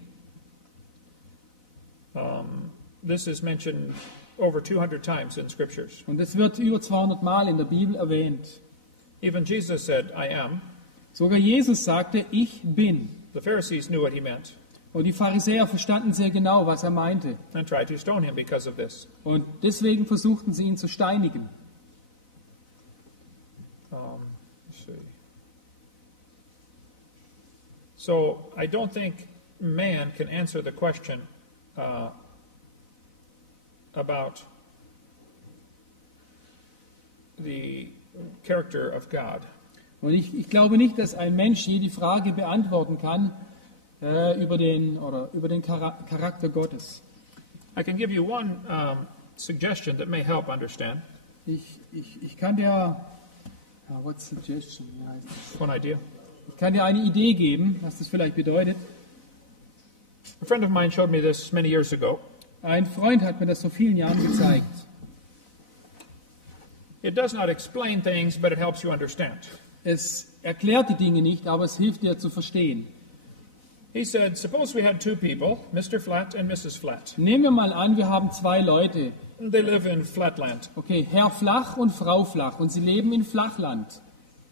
This is mentioned over 200 times in scriptures. Und das wird über 200 Mal in der Bibel erwähnt. Even Jesus said, I am. Sogar Jesus sagte, ich bin. The Pharisees knew what he meant Und die Pharisäer verstanden sehr genau, was er meinte. and tried to stone him because of this. Und deswegen versuchten sie ihn zu steinigen. Let's see. So I don't think man can answer the question about the character of God. Und ich glaube nicht, dass ein Mensch je die Frage beantworten kann über den Charakter Gottes. I can give you one suggestion that may help understand. Ich kann dir, what suggestion? Wie heißt das? One idea. Ich kann dir eine Idee geben, was das vielleicht bedeutet. A friend of mine showed me this many years ago. Ein Freund hat mir das vor vielen Jahren gezeigt. It does not explain things, but it helps you understand. Es erklärt die Dinge nicht, aber es hilft dir zu verstehen. He said, suppose we had two people, Mr. Flat and Mrs. Flat. Nehmen wir mal an, wir haben zwei Leute. They live in Flatland. Okay, Herr Flach und Frau Flach und sie leben in Flachland.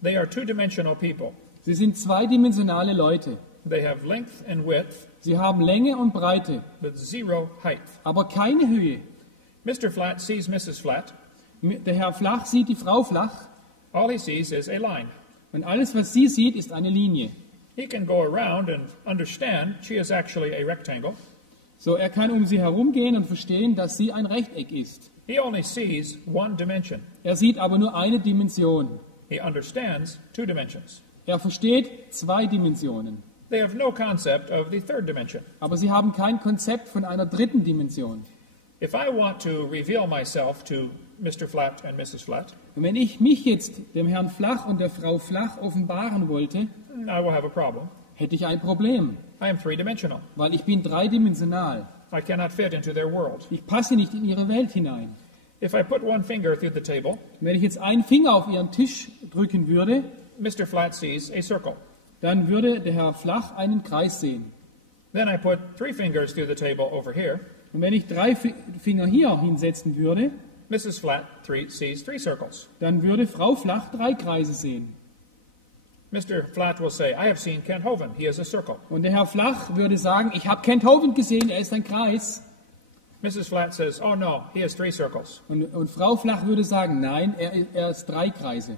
They are two-dimensional people. Sie sind zweidimensionale Leute. They have length and width, Sie haben Länge und Breite, but zero height. aber keine Höhe. Mr. Flat sees Mrs. Flat. Der Herr Flach sieht die Frau Flach All he sees is a line. und alles, was sie sieht, ist eine Linie. He can go around and understand she is actually a rectangle. So, er kann um sie herumgehen und verstehen, dass sie ein Rechteck ist. He only sees one dimension. Er sieht aber nur eine Dimension. He understands two dimensions. Er versteht zwei Dimensionen. They have no concept of the third dimension. Aber sie haben kein Konzept von einer dritten Dimension. If I want to reveal myself to Mr. Flat and Mrs. Flat, Und wenn ich mich jetzt dem Herrn Flach und der Frau Flach offenbaren wollte, I will have a problem. hätte ich ein Problem, I am three-dimensional. weil ich bin dreidimensional. I cannot fit into their world. Ich passe nicht in ihre Welt hinein. If I put one finger through the table, Wenn ich jetzt einen Finger auf ihren Tisch drücken würde, Mr. Flat sees a circle. dann würde der Herr Flach einen Kreis sehen. Then I put three fingers through the table over here. Und wenn ich drei Finger hier hinsetzen würde, Mrs. Flat sees three circles. dann würde Frau Flach drei Kreise sehen. Mr. Flat will say, I have seen Kent Hovind. He is a circle. Und der Herr Flach würde sagen, ich habe Kent Hovind gesehen, er ist ein Kreis. Mrs. Flat says, oh no, he has three circles. Und Frau Flach würde sagen, nein, er ist drei Kreise.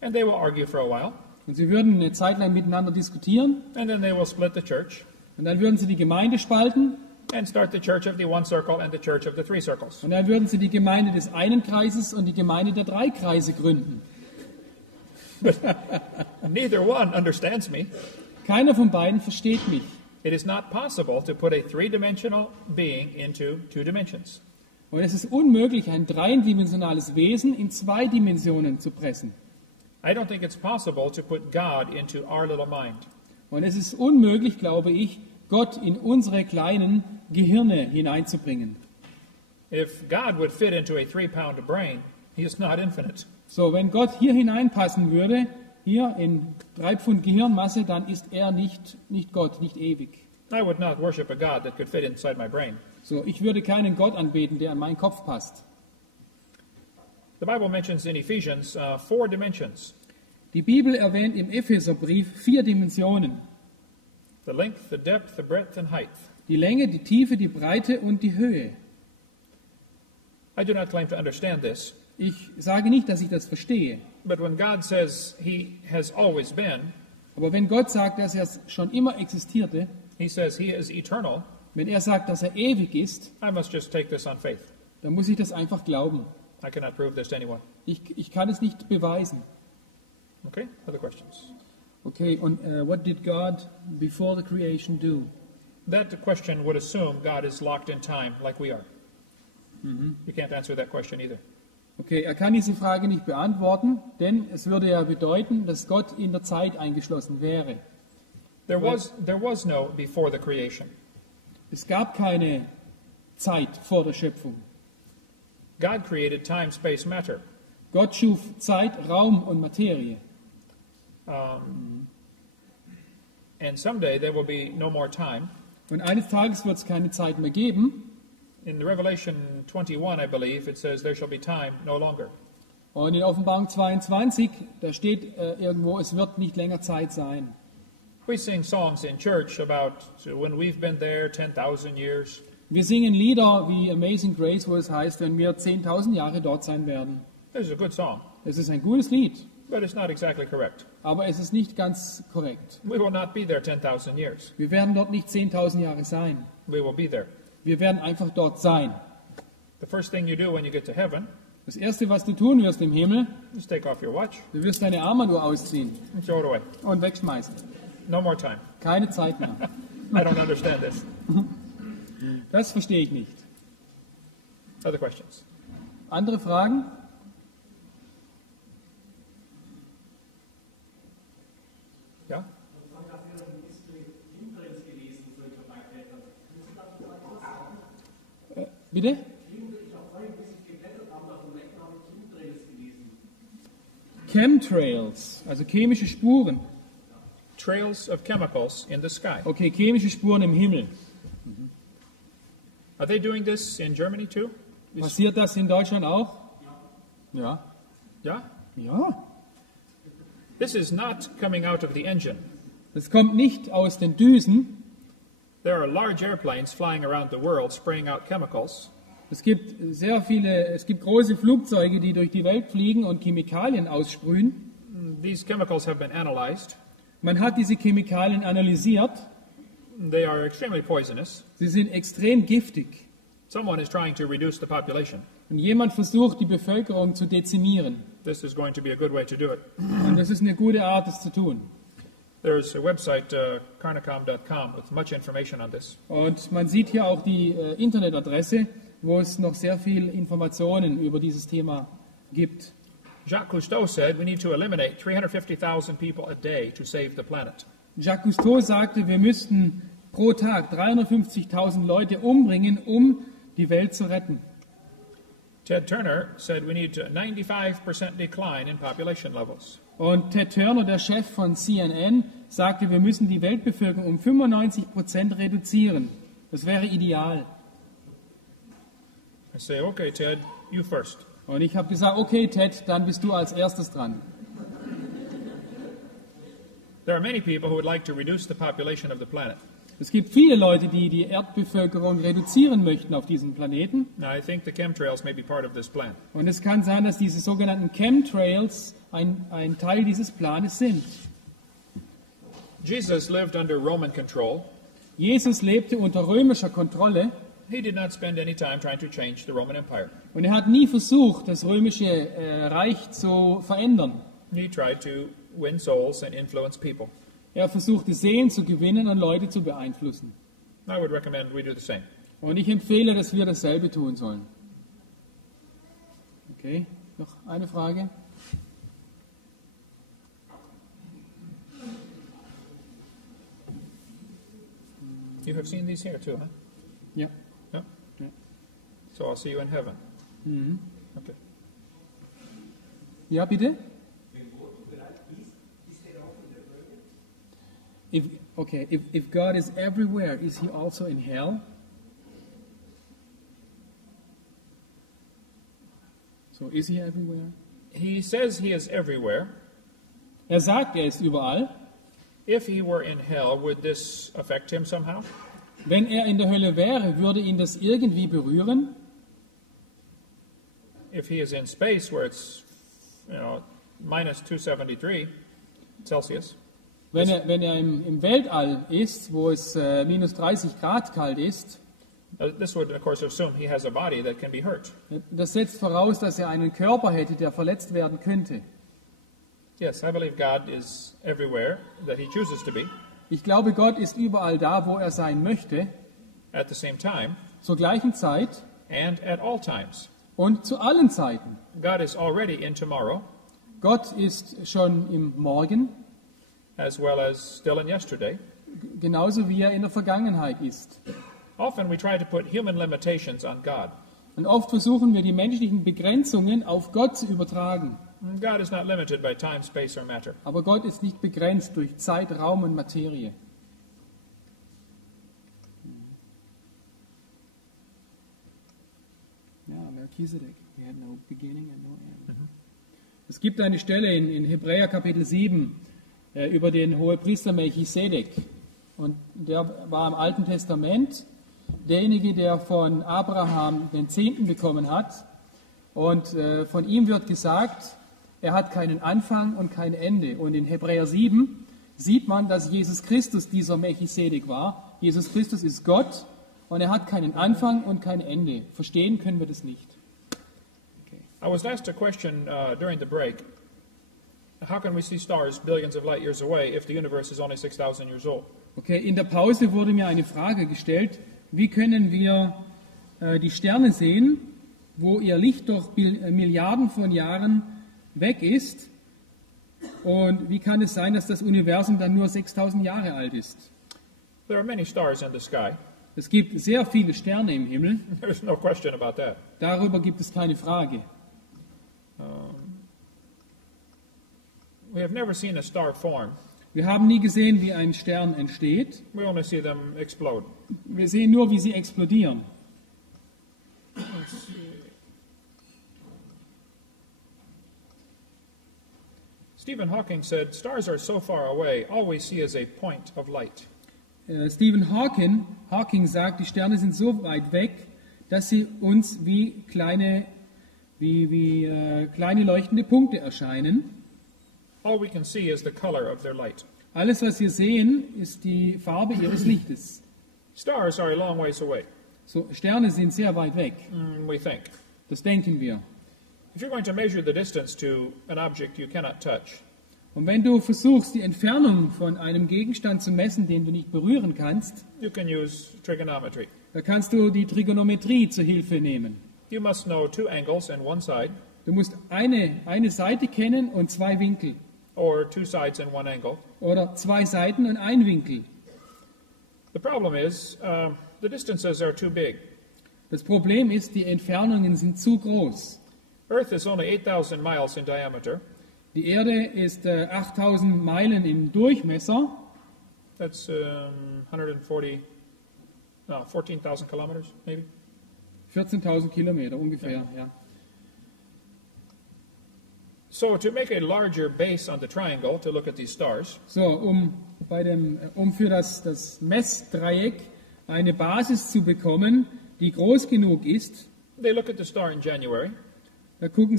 And they will argue for a while. Und sie würden eine Zeit lang miteinander diskutieren. And then they will split the church Und dann würden sie die Gemeinde spalten. and start the church of the one circle and the church of the three circles. Und dann würden sie die Gemeinde des einen Kreises und die Gemeinde der drei Kreise gründen. Neither one understands me. Keiner von beiden versteht mich. It is not possible to put a three-dimensional being into two dimensions. Und es ist unmöglich, ein dreidimensionales Wesen in zwei Dimensionen zu pressen. I don't think it's possible to put God into our little mind. Und es ist unmöglich, glaube ich, Gott in unsere kleinen Gehirne hineinzubringen. If God would fit into a 3-pound brain, he is not infinite. So, wenn Gott hier hineinpassen würde, hier in 3 Pfund Gehirnmasse, dann ist er nicht Gott, nicht ewig. I would not worship a God that could fit inside my brain. So, ich würde keinen Gott anbeten, der an meinen Kopf passt. The Bible mentions in Ephesians 4 dimensions: Die Bibel erwähnt im Epheserbrief 4 Dimensionen. the length, the depth, the breadth, and height. Die Länge, die Tiefe, die Breite und die Höhe. I do not claim to understand this, Ich sage nicht, dass ich das verstehe. but when God says He has always been, Aber wenn Gott sagt, dass er schon immer existierte, He says He is eternal, wenn er sagt, dass er ewig ist, I must just take this on faith. dann muss ich das einfach glauben. I cannot prove this to anyone. Ich kann es nicht beweisen. Okay, other questions? Okay, und what did God before the creation do? That question would assume God is locked in time like we are. You can't answer that question either. Okay, er kann diese Frage nicht beantworten, denn es würde ja bedeuten, dass Gott in der Zeit eingeschlossen wäre. There was no before the creation. Es gab keine Zeit vor der Schöpfung. God created time, space, matter. Gott schuf Zeit, Raum und Materie. And someday there will be no more time. Und eines Tages wird es keine Zeit mehr geben. In the Revelation 21, I believe, it says there shall be time no longer. Und in Offenbarung 22, da steht irgendwo, es wird nicht länger Zeit sein. We sing songs in church about when we've been there 10,000 years. Wir singen Lieder wie Amazing Grace, wo es heißt, wenn wir 10.000 Jahre dort sein werden. This is a good song, Es ist ein gutes Lied, but it's not exactly correct. aber es ist nicht ganz korrekt. We will not be there 10,000 years. Wir werden dort nicht 10.000 Jahre sein. We will be there. Wir werden einfach dort sein. The first thing you do when you get to heaven Das Erste, was du tun wirst im Himmel, is take off your watch du wirst deine Armbanduhr ausziehen and throw it away. und wegschmeißen. No more time. Keine Zeit mehr. I don't understand this. Das verstehe ich nicht. Other questions? Andere Fragen? Yeah? Bitte? Chemtrails, also chemische Spuren. Trails of chemicals in the sky. Okay, chemische Spuren im Himmel. Are they doing this in Germany too? Passiert das in Deutschland auch? Ja. Yeah? Ja. This is not coming out of the engine. Das kommt nicht aus den Düsen. There are large airplanes flying around the world spraying out chemicals. Es gibt große Flugzeuge, die durch die Welt fliegen und Chemikalien aussprühen. These chemicals have been analyzed. Man hat diese Chemikalien analysiert. They are extremely poisonous. Sie sind extrem giftig. Someone is trying to reduce the population. Und jemand versucht, die Bevölkerung zu dezimieren. This is going to be a good way to do it. Und das ist eine gute Art, das zu tun. There's a website, carnicom.com, with much information on this. Und man sieht hier auch die Internetadresse, wo es noch sehr viel Informationen über dieses Thema gibt. Jacques Cousteau said we need to eliminate 350,000 people a day to save the planet. Jacques Cousteau sagte, wir müssten pro Tag 350.000 Leute umbringen, um die Welt zu retten. Ted Turner said we need a 95% decline in population levels. Und Ted Turner, der Chef von CNN, sagte, wir müssen die Weltbevölkerung um 95% reduzieren. Das wäre ideal. I say, okay, Ted, you first. Und ich habe gesagt, okay, Ted, dann bist du als erstes dran. There are many people who would like to reduce the population of the planet. Es gibt viele Leute, die die Erdbevölkerung reduzieren möchten auf diesem Planeten. Now, I think the chemtrails may be part of this plan. Und es kann sein, dass diese sogenannten Chemtrails ein Teil dieses Planes sind. Jesus lived under Roman control. Jesus lebte unter römischer Kontrolle He did not spend any time trying to change the Roman Empire. und er hat nie versucht, das römische Reich zu verändern. He tried to win souls and influence people. Er versuchte Seelen zu gewinnen und Leute zu beeinflussen. I would recommend we do the same. Und ich empfehle, dass wir dasselbe tun sollen. Okay, noch eine Frage? You have seen these here too, huh? Ja. Yeah? Ja. So I'll see you in heaven. Okay. Ja, bitte? if God is everywhere, is he also in hell? So, is he everywhere? He says he is everywhere. Er sagt, er ist überall. If he were in hell, would this affect him somehow? Wenn er in der Hölle wäre, würde ihn das irgendwie berühren? If he is in space where it's, minus 273 Celsius, Wenn er im Weltall ist, wo es minus 30 Grad kalt ist, this would, of course, assume he has a body that can be hurt. das setzt voraus, dass er einen Körper hätte, der verletzt werden könnte. Yes, I believe God is everywhere that he chooses to be. Ich glaube, Gott ist überall da, wo er sein möchte, At the same time, zur gleichen Zeit and at all times. und zu allen Zeiten. God is already in tomorrow, Gott ist schon im Morgen, as well as still in yesterday. genauso wie er in der Vergangenheit ist. Often we try to put human limitations on God. Und oft versuchen wir, die menschlichen Begrenzungen auf Gott zu übertragen. God is not limited by time, space, or matter. Aber Gott ist nicht begrenzt durch Zeit, Raum und Materie. Ja, Melchizedek. He had no beginning and no end. Es gibt eine Stelle in Hebräer Kapitel 7 über den Hohepriester Melchizedek. Und der war im Alten Testament derjenige, der von Abraham den Zehnten bekommen hat. Und von ihm wird gesagt, er hat keinen Anfang und kein Ende. Und in Hebräer 7 sieht man, dass Jesus Christus dieser Melchizedek war. Jesus Christus ist Gott und er hat keinen Anfang und kein Ende. Verstehen können wir das nicht. I was asked a question during the break. How can we see stars billions of light years away if the universe is only 6,000 years old? Okay, in der Pause wurde mir eine Frage gestellt. Wie können wir die Sterne sehen, wo ihr Licht doch Milliarden von Jahren weg ist? Und wie kann es sein, dass das Universum dann nur 6.000 Jahre alt ist? There are many stars in the sky. Es gibt sehr viele Sterne im Himmel. There's no question about that. Darüber gibt es keine Frage. We have never seen a star form. Wir haben nie gesehen, wie ein Stern entsteht. We only see them explode. Wir sehen nur, wie sie explodieren. Stephen Hawking said, stars are so far away, all we see is a point of light. Stephen Hawking sagt, die Sterne sind so weit weg, dass sie uns wie kleine leuchtende Punkte erscheinen. All we can see is the color of their light. Alles, was wir sehen, ist die Farbe ihres Lichtes. Stars are a long ways away, So, Sterne sind sehr weit weg. we think. Das denken wir. If you're going to measure the distance to an object you cannot touch, Und wenn du versuchst, die Entfernung von einem Gegenstand zu messen, den du nicht berühren kannst, you can use trigonometry. da kannst du die Trigonometrie zur Hilfe nehmen. You must know two angles and one side, Du musst eine Seite kennen und zwei Winkel. or two sides and one angle. Oder zwei Seiten und ein Winkel. The problem is the distances are too big. Das Problem ist, die Entfernungen sind zu groß. Earth is only 8,000 miles in diameter. Die Erde ist 8000 Meilen im Durchmesser. That's 14,000 kilometers, maybe. 14.000 Kilometer ungefähr, ja. So to make a larger base on the triangle to look at these stars, So, um für das Messdreieck eine Basis zu bekommen, die groß genug ist, they look at the star in January, da gucken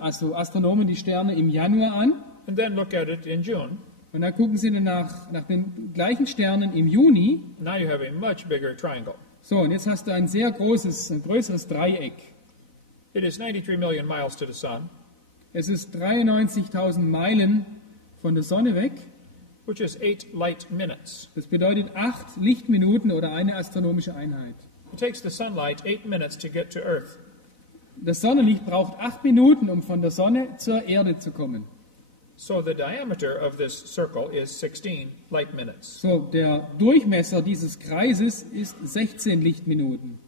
Astronomen die Sterne im Januar an and then look at it in June. und dann gucken sie dann nach den gleichen Sternen im Juni. Now you have a much bigger triangle. So, und jetzt hast du ein größeres Dreieck. It is 93 million miles to the sun, Es ist 93.000 Meilen von der Sonne weg. which is 8 light minutes. Das bedeutet 8 Lichtminuten oder eine astronomische Einheit. It takes the sunlight 8 minutes to get to Earth. Das Sonnenlicht braucht 8 Minuten, um von der Sonne zur Erde zu kommen. So the diameter of this circle is 16 light minutes. So, der Durchmesser dieses Kreises ist 16 Lichtminuten.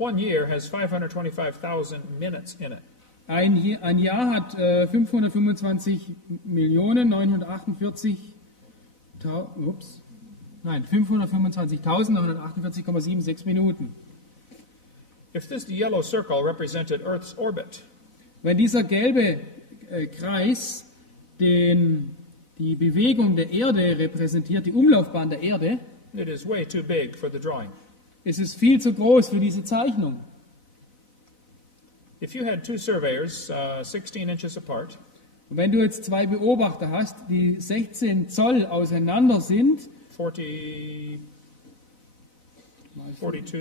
1 year has 525,000 minutes in it. Ein Jahr hat 525.948 525.948,76 Minuten. If this yellow circle represented Earth's orbit, Wenn dieser gelbe Kreis die Bewegung der Erde repräsentiert, die Umlaufbahn der Erde, it is way too big for the drawing. ist es viel zu groß für diese Zeichnung. If you had two surveyors 16 inches apart, Und wenn du jetzt zwei Beobachter hast, die 16 Zoll auseinander sind, 42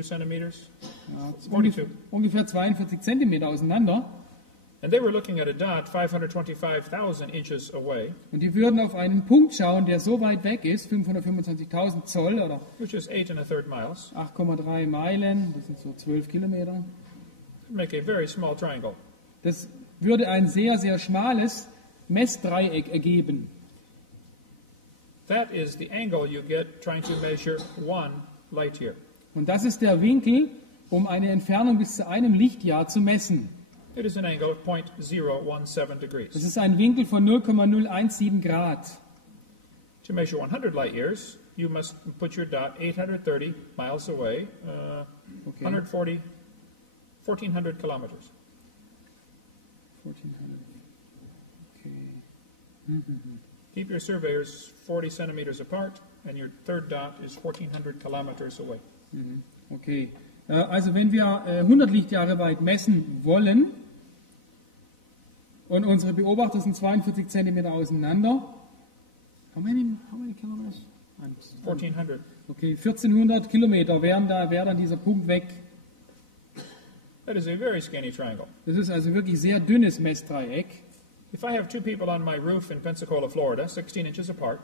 centimeters, ja, 42, ungefähr 42 Zentimeter auseinander, and they were looking at a dot 525,000 inches away, und die würden auf einen Punkt schauen, der so weit weg ist, 525.000 Zoll oder which is 8 1/3 miles, 8,3 Meilen, das sind so 12 Kilometer. make a very small triangle. Das würde ein sehr, sehr schmales Messdreieck ergeben. That is the angle you get trying to measure 1 light year. Und das ist der Winkel, um eine Entfernung bis zu einem Lichtjahr zu messen. It is an angle of 0.017 degrees. Das ist ein Winkel von 0,017 Grad. To measure 100 light years, you must put your dot 830 miles away, 1,400 kilometers. 1400. Okay. Keep your surveyors 40 centimeters apart, and your third dot is 1,400 kilometers away. Okay. Also wenn wir 100 Lichtjahre weit messen wollen und unsere Beobachter sind 42 Zentimeter auseinander, how many kilometers? 1,400. Okay, 1400 Kilometer wäre dann dieser Punkt weg. That is a very skinny triangle. Das ist also wirklich sehr dünnes Messdreieck. If I have two people on my roof in Pensacola, Florida, 16 inches apart,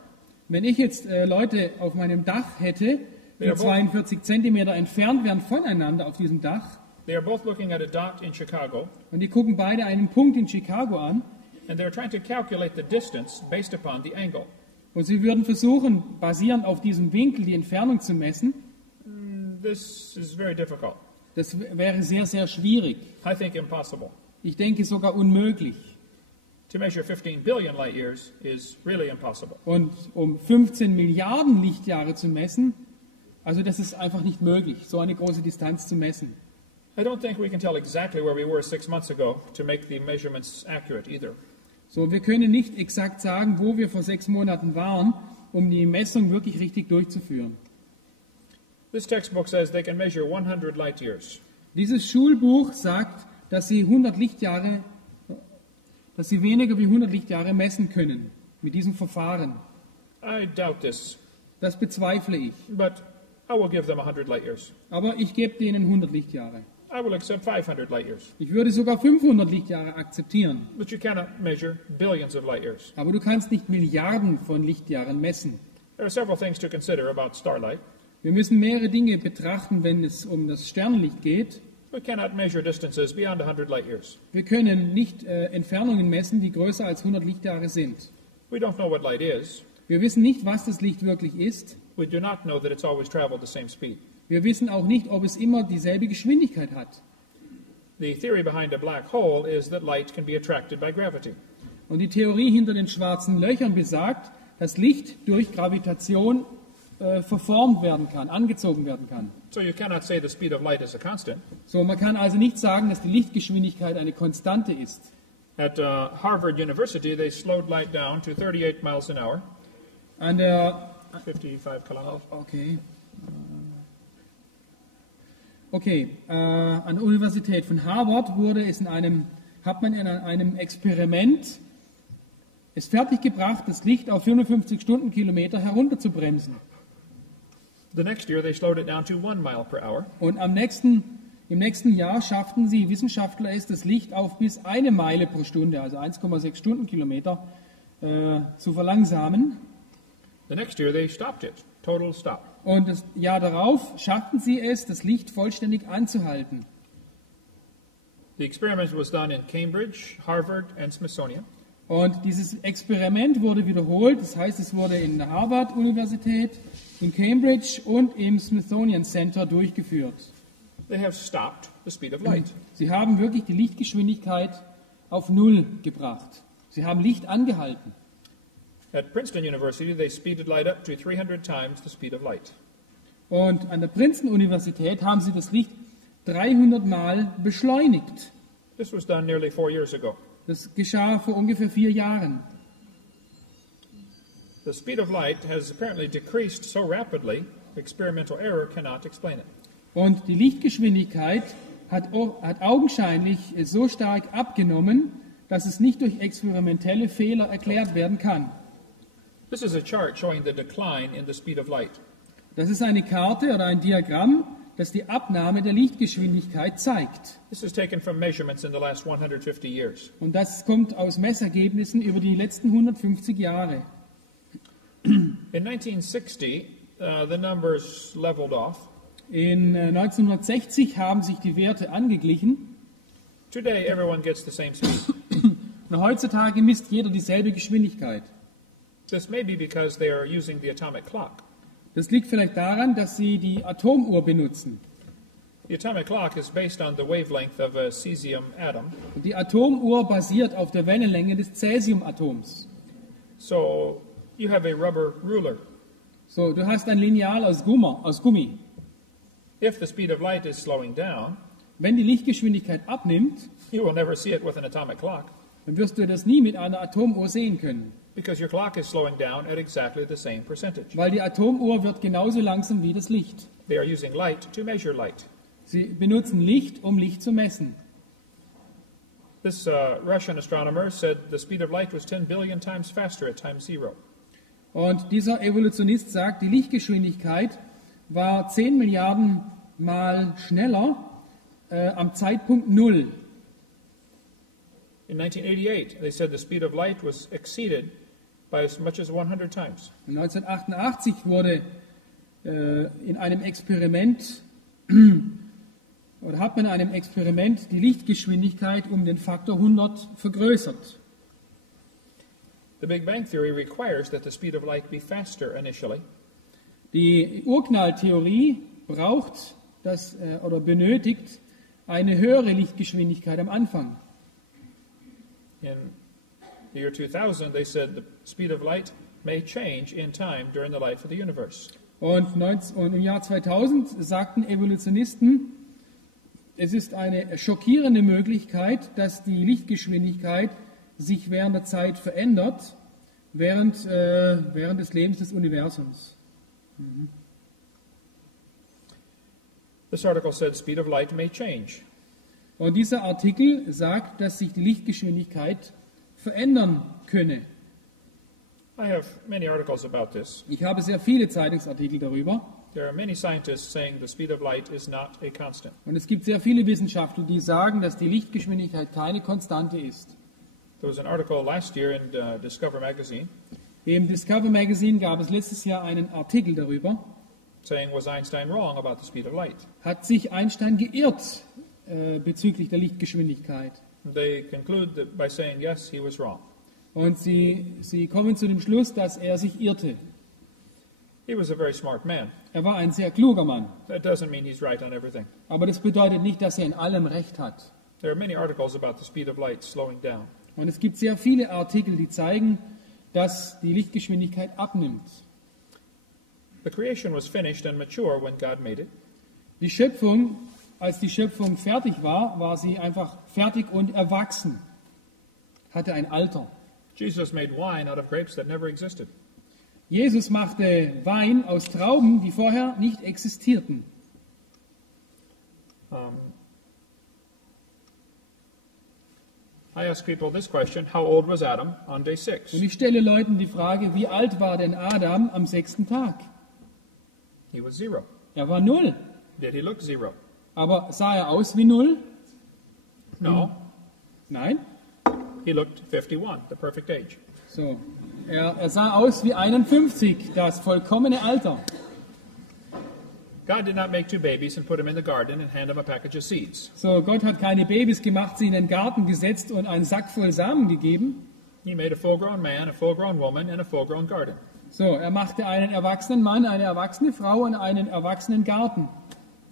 Wenn ich jetzt Leute auf meinem Dach hätte, die 42 Zentimeter entfernt wären voneinander auf diesem Dach, they are both looking at a dot in Chicago, und die gucken beide einen Punkt in Chicago an, and they're trying to calculate the distance based upon the angle. und sie würden versuchen, basierend auf diesem Winkel die Entfernung zu messen, This is very difficult. das wäre sehr, sehr schwierig. I think impossible. Ich denke sogar unmöglich. To measure 15 billion light years is really impossible. Und um 15 Milliarden Lichtjahre zu messen, also das ist einfach nicht möglich, so eine große Distanz zu messen. I don't think we can tell exactly where we were 6 months ago to make the measurements accurate either. So, wir können nicht exakt sagen, wo wir vor 6 Monaten waren, um die Messung wirklich richtig durchzuführen. This textbook says they can measure 100 light years. Dieses Schulbuch sagt, dass sie weniger wie 100 Lichtjahre messen können mit diesem Verfahren. I doubt this, Das bezweifle ich. but I will give them 100 light years. Aber ich gebe denen 100 Lichtjahre. I will accept 500 light years. Ich würde sogar 500 Lichtjahre akzeptieren. But you cannot measure billions of light years. Aber du kannst nicht Milliarden von Lichtjahren messen. There are several things to consider about starlight. Wir müssen mehrere Dinge betrachten, wenn es um das Sternenlicht geht. We cannot measure distances beyond 100 light years. Wir können nicht Entfernungen messen, die größer als 100 Lichtjahre sind. We don't know what light is. Wir wissen nicht, was das Licht wirklich ist. We do not know that it's always traveled the same speed. Wir wissen auch nicht, ob es immer dieselbe Geschwindigkeit hat. The theory behind a black hole is that light can be attracted by gravity. Und die Theorie hinter den schwarzen Löchern besagt, dass Licht durch Gravitation verformt werden kann, angezogen werden kann. So you cannot say the speed of light is a constant. So, man kann also nicht sagen, dass die Lichtgeschwindigkeit eine Konstante ist. At Harvard University, they slowed light down to 38 miles an hour, An der 55 kilometers. An der Universität von Harvard hat man in einem Experiment es fertiggebracht, das Licht auf 55 Stundenkilometer herunterzubremsen. The next year, they slowed it down to 1 mile per hour. Und im nächsten Jahr schafften die Wissenschaftler es, das Licht auf bis 1 Meile pro Stunde, also 1,6 Stundenkilometer, zu verlangsamen. The next year, they stopped it. Total stop. Und das Jahr darauf schafften sie es, das Licht vollständig anzuhalten. The experiment was done in Cambridge, Harvard, and Smithsonian. Und dieses Experiment wurde wiederholt, das heißt, es wurde in der Harvard-Universität, in Cambridge und im Smithsonian Center durchgeführt. They have stopped the speed of light. Sie haben wirklich die Lichtgeschwindigkeit auf Null gebracht. Sie haben Licht angehalten. At Princeton University, they speeded light up to 300 times the speed of light. Und an der Princeton-Universität haben sie das Licht 300 Mal beschleunigt. This was done nearly 4 years ago. Das geschah vor ungefähr 4 Jahren. The speed of light has apparently decreased so rapidly, experimental error cannot explain it. Und die Lichtgeschwindigkeit hat augenscheinlich so stark abgenommen, dass es nicht durch experimentelle Fehler erklärt werden kann. This is a chart showing the decline in the speed of light. Das ist eine Karte oder ein Diagramm, das die Abnahme der Lichtgeschwindigkeit zeigt. This is taken from measurements in the last 150 years. Und das kommt aus Messergebnissen über die letzten 150 Jahre. In 1960, the numbers leveled off. In 1960 haben sich die Werte angeglichen. Today, everyone gets the same speed. Und heutzutage misst jeder dieselbe Geschwindigkeit. This may be because they are using the atomic clock. Das liegt vielleicht daran, dass sie die Atomuhr benutzen. The atomic clock is based on the wavelength of a cesium atom. Und die Atomuhr basiert auf der Wellenlänge des Cäsiumatoms. So you have a rubber ruler. So, du hast ein Lineal aus Gummi. If the speed of light is slowing down, Wenn die Lichtgeschwindigkeit abnimmt, you will never see it with an atomic clock dann wirst du das nie mit einer Atomuhr sehen können. because your clock is slowing down at exactly the same percentage. Weil die Atomuhr wird genauso langsam wie das Licht. They are using light to measure light. Sie benutzen Licht, um Licht zu messen. This Russian astronomer said the speed of light was 10 billion times faster at time zero. Und dieser Evolutionist sagt, die Lichtgeschwindigkeit war 10 Milliarden Mal schneller am Zeitpunkt 0. In 1988, they said the speed of light was exceeded by as much as 100 times. Und 1988 wurde in einem Experiment oder hat man in einem Experiment die Lichtgeschwindigkeit um den Faktor 100 vergrößert. The Big Bang Theory requires that the speed of light be faster initially, Die Urknalltheorie braucht oder benötigt eine höhere Lichtgeschwindigkeit am Anfang. in the year 2000, they said the speed of light may change in time during the life of the universe. Und im Jahr 2000 sagten Evolutionisten, es ist eine schockierende Möglichkeit, dass die Lichtgeschwindigkeit sich während der Zeit verändert, während des Lebens des Universums. This article said speed of light may change. Und dieser Artikel sagt, dass sich die Lichtgeschwindigkeit verändern könne. I have many articles about this. Ich habe sehr viele Zeitungsartikel darüber. There are many scientists saying the speed of light is not a constant. Und es gibt sehr viele Wissenschaftler, die sagen, dass die Lichtgeschwindigkeit keine Konstante ist. There was an article last year in Discover magazine Im Discover Magazine gab es letztes Jahr einen Artikel darüber. saying, was Einstein wrong about the speed of light? Hat sich Einstein geirrt bezüglich der Lichtgeschwindigkeit? They conclude that by saying yes, he was wrong. Und sie kommen zu dem Schluss, dass er sich irrte. He was a very smart man. Er war ein sehr kluger Mann. That doesn't mean he's right on everything. Aber das bedeutet nicht, dass er in allem Recht hat. There are many articles about the speed of light slowing down. Und es gibt sehr viele Artikel, die zeigen, dass die Lichtgeschwindigkeit abnimmt. The creation was finished and mature when God made it. Die Schöpfung, als die Schöpfung fertig war, war sie einfach fertig und erwachsen. Hatte ein Alter. Jesus made wine out of grapes that never existed. Jesus machte Wein aus Trauben, die vorher nicht existierten. I ask people this question, how old was Adam on day 6? Und ich stelle Leuten die Frage, wie alt war denn Adam am 6. Tag? He was 0. Er war 0. Did he look 0? Aber sah er aus wie 0? No. Nein. He looked 51, the perfect age. So. Er sah aus wie 51, das vollkommene Alter. God did not make 2 babies and put them in the garden and hand them a package of seeds. So, Gott hat keine Babys gemacht, sie in den Garten gesetzt und einen Sack voll Samen gegeben. He made a full-grown man, a full-grown woman, and a full-grown garden. So, er machte einen erwachsenen Mann, eine erwachsene Frau und einen erwachsenen Garten.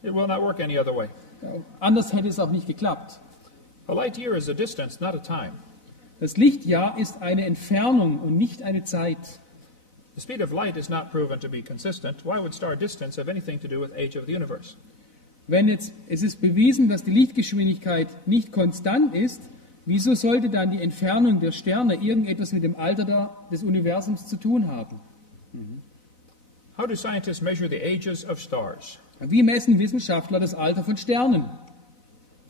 It will not work any other way. Anders hätte es auch nicht geklappt. A light year is a distance, not a time. Das Lichtjahr ist eine Entfernung und nicht eine Zeit. The speed of light is not proven to be consistent. Why would star distance have anything to do with age of the universe? Es ist bewiesen, dass die Lichtgeschwindigkeit nicht konstant ist, wieso sollte dann die Entfernung der Sterne irgendetwas mit dem Alter des Universums zu tun haben? How do scientists measure the ages of stars? Wie messen Wissenschaftler das Alter von Sternen?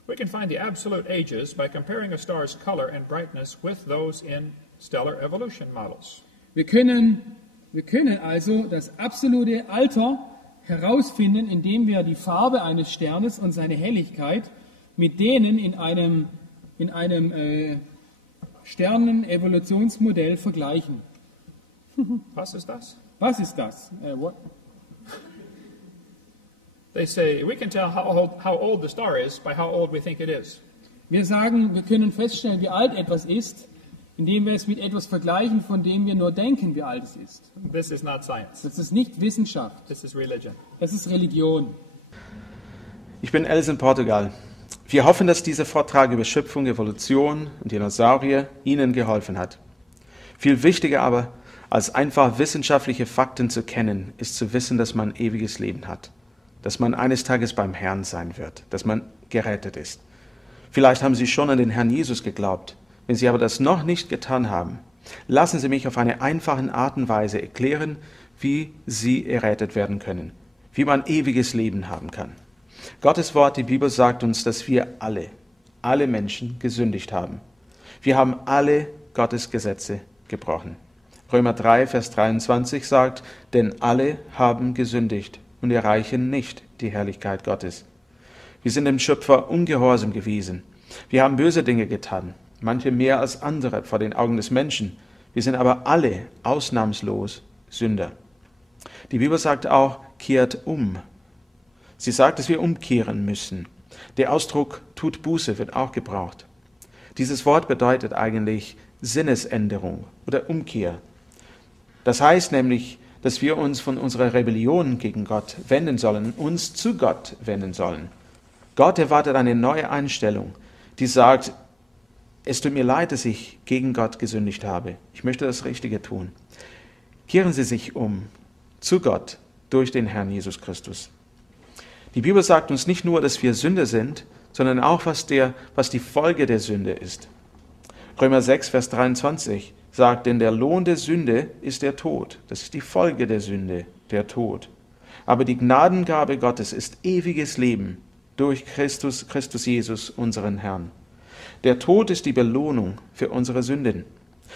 We can find the absolute ages by comparing a star's color and brightness with those in stellar evolution models. Wir können also das absolute Alter herausfinden, indem wir die Farbe eines Sternes und seine Helligkeit mit denen in einem Sternenevolutionsmodell vergleichen. Was ist das? Was ist das? What? They say we can tell how old the star is by how old we think it is. Wir sagen, wir können feststellen, wie alt etwas ist, indem wir es mit etwas vergleichen, von dem wir nur denken, wie alt es ist. This is not science. Das ist nicht Wissenschaft. This is religion. Das ist Religion. Ich bin Els in Portugal. Wir hoffen, dass dieser Vortrag über Schöpfung, Evolution und Dinosaurier Ihnen geholfen hat. Viel wichtiger aber, als einfach wissenschaftliche Fakten zu kennen, ist zu wissen, dass man ewiges Leben hat. Dass man eines Tages beim Herrn sein wird, dass man gerettet ist. Vielleicht haben Sie schon an den Herrn Jesus geglaubt. Wenn Sie aber das noch nicht getan haben, lassen Sie mich auf eine einfache Art und Weise erklären, wie Sie errettet werden können, wie man ewiges Leben haben kann. Gottes Wort, die Bibel, sagt uns, dass wir alle Menschen gesündigt haben. Wir haben alle Gottes Gesetze gebrochen. Römer 3, Vers 23 sagt, denn alle haben gesündigt und erreichen nicht die Herrlichkeit Gottes. Wir sind dem Schöpfer ungehorsam gewesen. Wir haben böse Dinge getan, manche mehr als andere vor den Augen des Menschen. Wir sind aber alle ausnahmslos Sünder. Die Bibel sagt auch, kehrt um. Sie sagt, dass wir umkehren müssen. Der Ausdruck tut Buße wird auch gebraucht. Dieses Wort bedeutet eigentlich Sinnesänderung oder Umkehr. Das heißt nämlich, dass wir uns von unserer Rebellion gegen Gott wenden sollen, uns zu Gott wenden sollen. Gott erwartet eine neue Einstellung, die sagt, es tut mir leid, dass ich gegen Gott gesündigt habe. Ich möchte das Richtige tun. Kehren Sie sich um zu Gott durch den Herrn Jesus Christus. Die Bibel sagt uns nicht nur, dass wir Sünder sind, sondern auch, was die Folge der Sünde ist. Römer 6, Vers 23 sagt, denn der Lohn der Sünde ist der Tod. Das ist die Folge der Sünde, der Tod. Aber die Gnadengabe Gottes ist ewiges Leben durch Christus Jesus, unseren Herrn. Der Tod ist die Belohnung für unsere Sünden.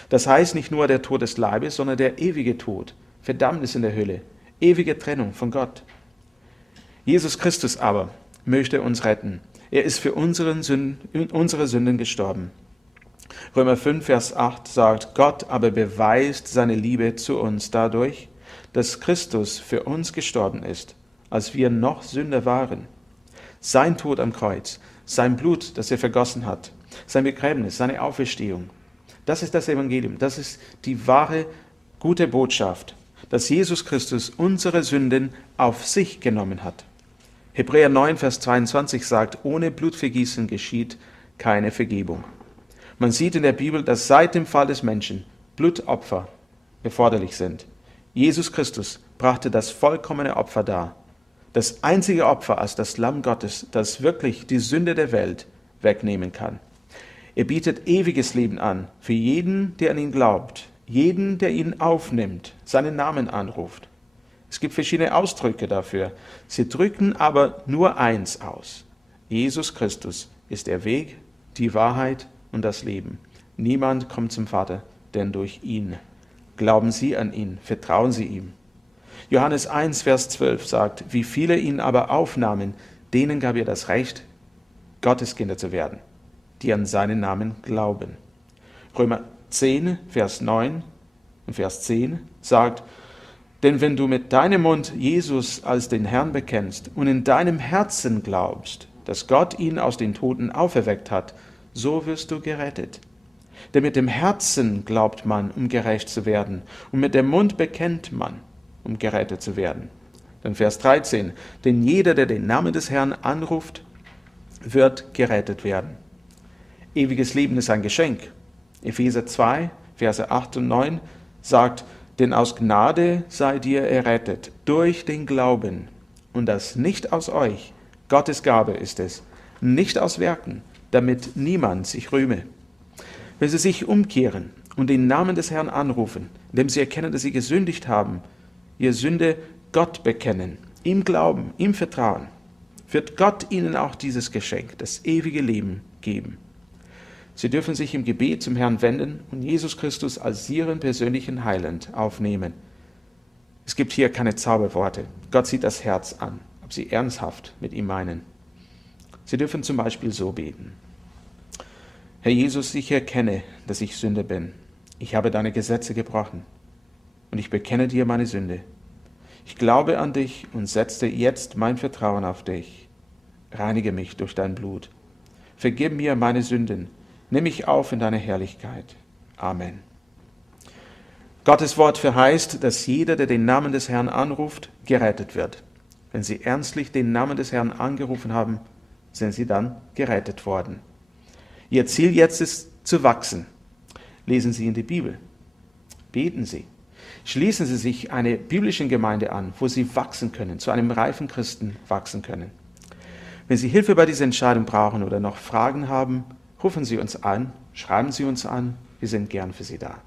Das heißt nicht nur der Tod des Leibes, sondern der ewige Tod, Verdammnis in der Hölle, ewige Trennung von Gott. Jesus Christus aber möchte uns retten. Er ist für unsere Sünden gestorben. Römer 5, Vers 8 sagt, Gott aber beweist seine Liebe zu uns dadurch, dass Christus für uns gestorben ist, als wir noch Sünder waren. Sein Tod am Kreuz, sein Blut, das er vergossen hat, sein Begräbnis, seine Auferstehung. Das ist das Evangelium, das ist die wahre, gute Botschaft, dass Jesus Christus unsere Sünden auf sich genommen hat. Hebräer 9, Vers 22 sagt, ohne Blutvergießen geschieht keine Vergebung. Man sieht in der Bibel, dass seit dem Fall des Menschen Blutopfer erforderlich sind. Jesus Christus brachte das vollkommene Opfer dar. Das einzige Opfer als das Lamm Gottes, das wirklich die Sünde der Welt wegnehmen kann. Er bietet ewiges Leben an für jeden, der an ihn glaubt, jeden, der ihn aufnimmt, seinen Namen anruft. Es gibt verschiedene Ausdrücke dafür. Sie drücken aber nur eins aus. Jesus Christus ist der Weg, die Wahrheit und das Leben. Niemand kommt zum Vater, denn durch ihn. Glauben Sie an ihn, vertrauen Sie ihm. Johannes 1, Vers 12 sagt, wie viele ihn aber aufnahmen, denen gab er das Recht, Gottes Kinder zu werden, die an seinen Namen glauben. Römer 10, Vers 9 und Vers 10 sagt, denn wenn du mit deinem Mund Jesus als den Herrn bekennst und in deinem Herzen glaubst, dass Gott ihn aus den Toten auferweckt hat, so wirst du gerettet. Denn mit dem Herzen glaubt man, um gerecht zu werden, und mit dem Mund bekennt man, um gerettet zu werden. Dann Vers 13, denn jeder, der den Namen des Herrn anruft, wird gerettet werden. Ewiges Leben ist ein Geschenk. Epheser 2, Verse 8 und 9 sagt, denn aus Gnade seid ihr errettet, durch den Glauben. Und das nicht aus euch, Gottes Gabe ist es, nicht aus Werken, damit niemand sich rühme. Wenn sie sich umkehren und den Namen des Herrn anrufen, indem sie erkennen, dass sie gesündigt haben, ihre Sünde Gott bekennen, ihm glauben, ihm vertrauen, wird Gott ihnen auch dieses Geschenk, das ewige Leben, geben. Sie dürfen sich im Gebet zum Herrn wenden und Jesus Christus als ihren persönlichen Heiland aufnehmen. Es gibt hier keine Zauberworte. Gott sieht das Herz an, ob sie ernsthaft mit ihm meinen. Sie dürfen zum Beispiel so beten. Herr Jesus, ich erkenne, dass ich Sünder bin. Ich habe deine Gesetze gebrochen und ich bekenne dir meine Sünde. Ich glaube an dich und setze jetzt mein Vertrauen auf dich. Reinige mich durch dein Blut. Vergib mir meine Sünden. Nimm mich auf in deine Herrlichkeit. Amen. Gottes Wort verheißt, dass jeder, der den Namen des Herrn anruft, gerettet wird. Wenn sie ernstlich den Namen des Herrn angerufen haben, sind sie dann gerettet worden. Ihr Ziel jetzt ist zu wachsen. Lesen Sie in die Bibel. Beten Sie. Schließen Sie sich einer biblischen Gemeinde an, wo Sie wachsen können, zu einem reifen Christen wachsen können. Wenn Sie Hilfe bei dieser Entscheidung brauchen oder noch Fragen haben, rufen Sie uns an, schreiben Sie uns an, wir sind gern für Sie da.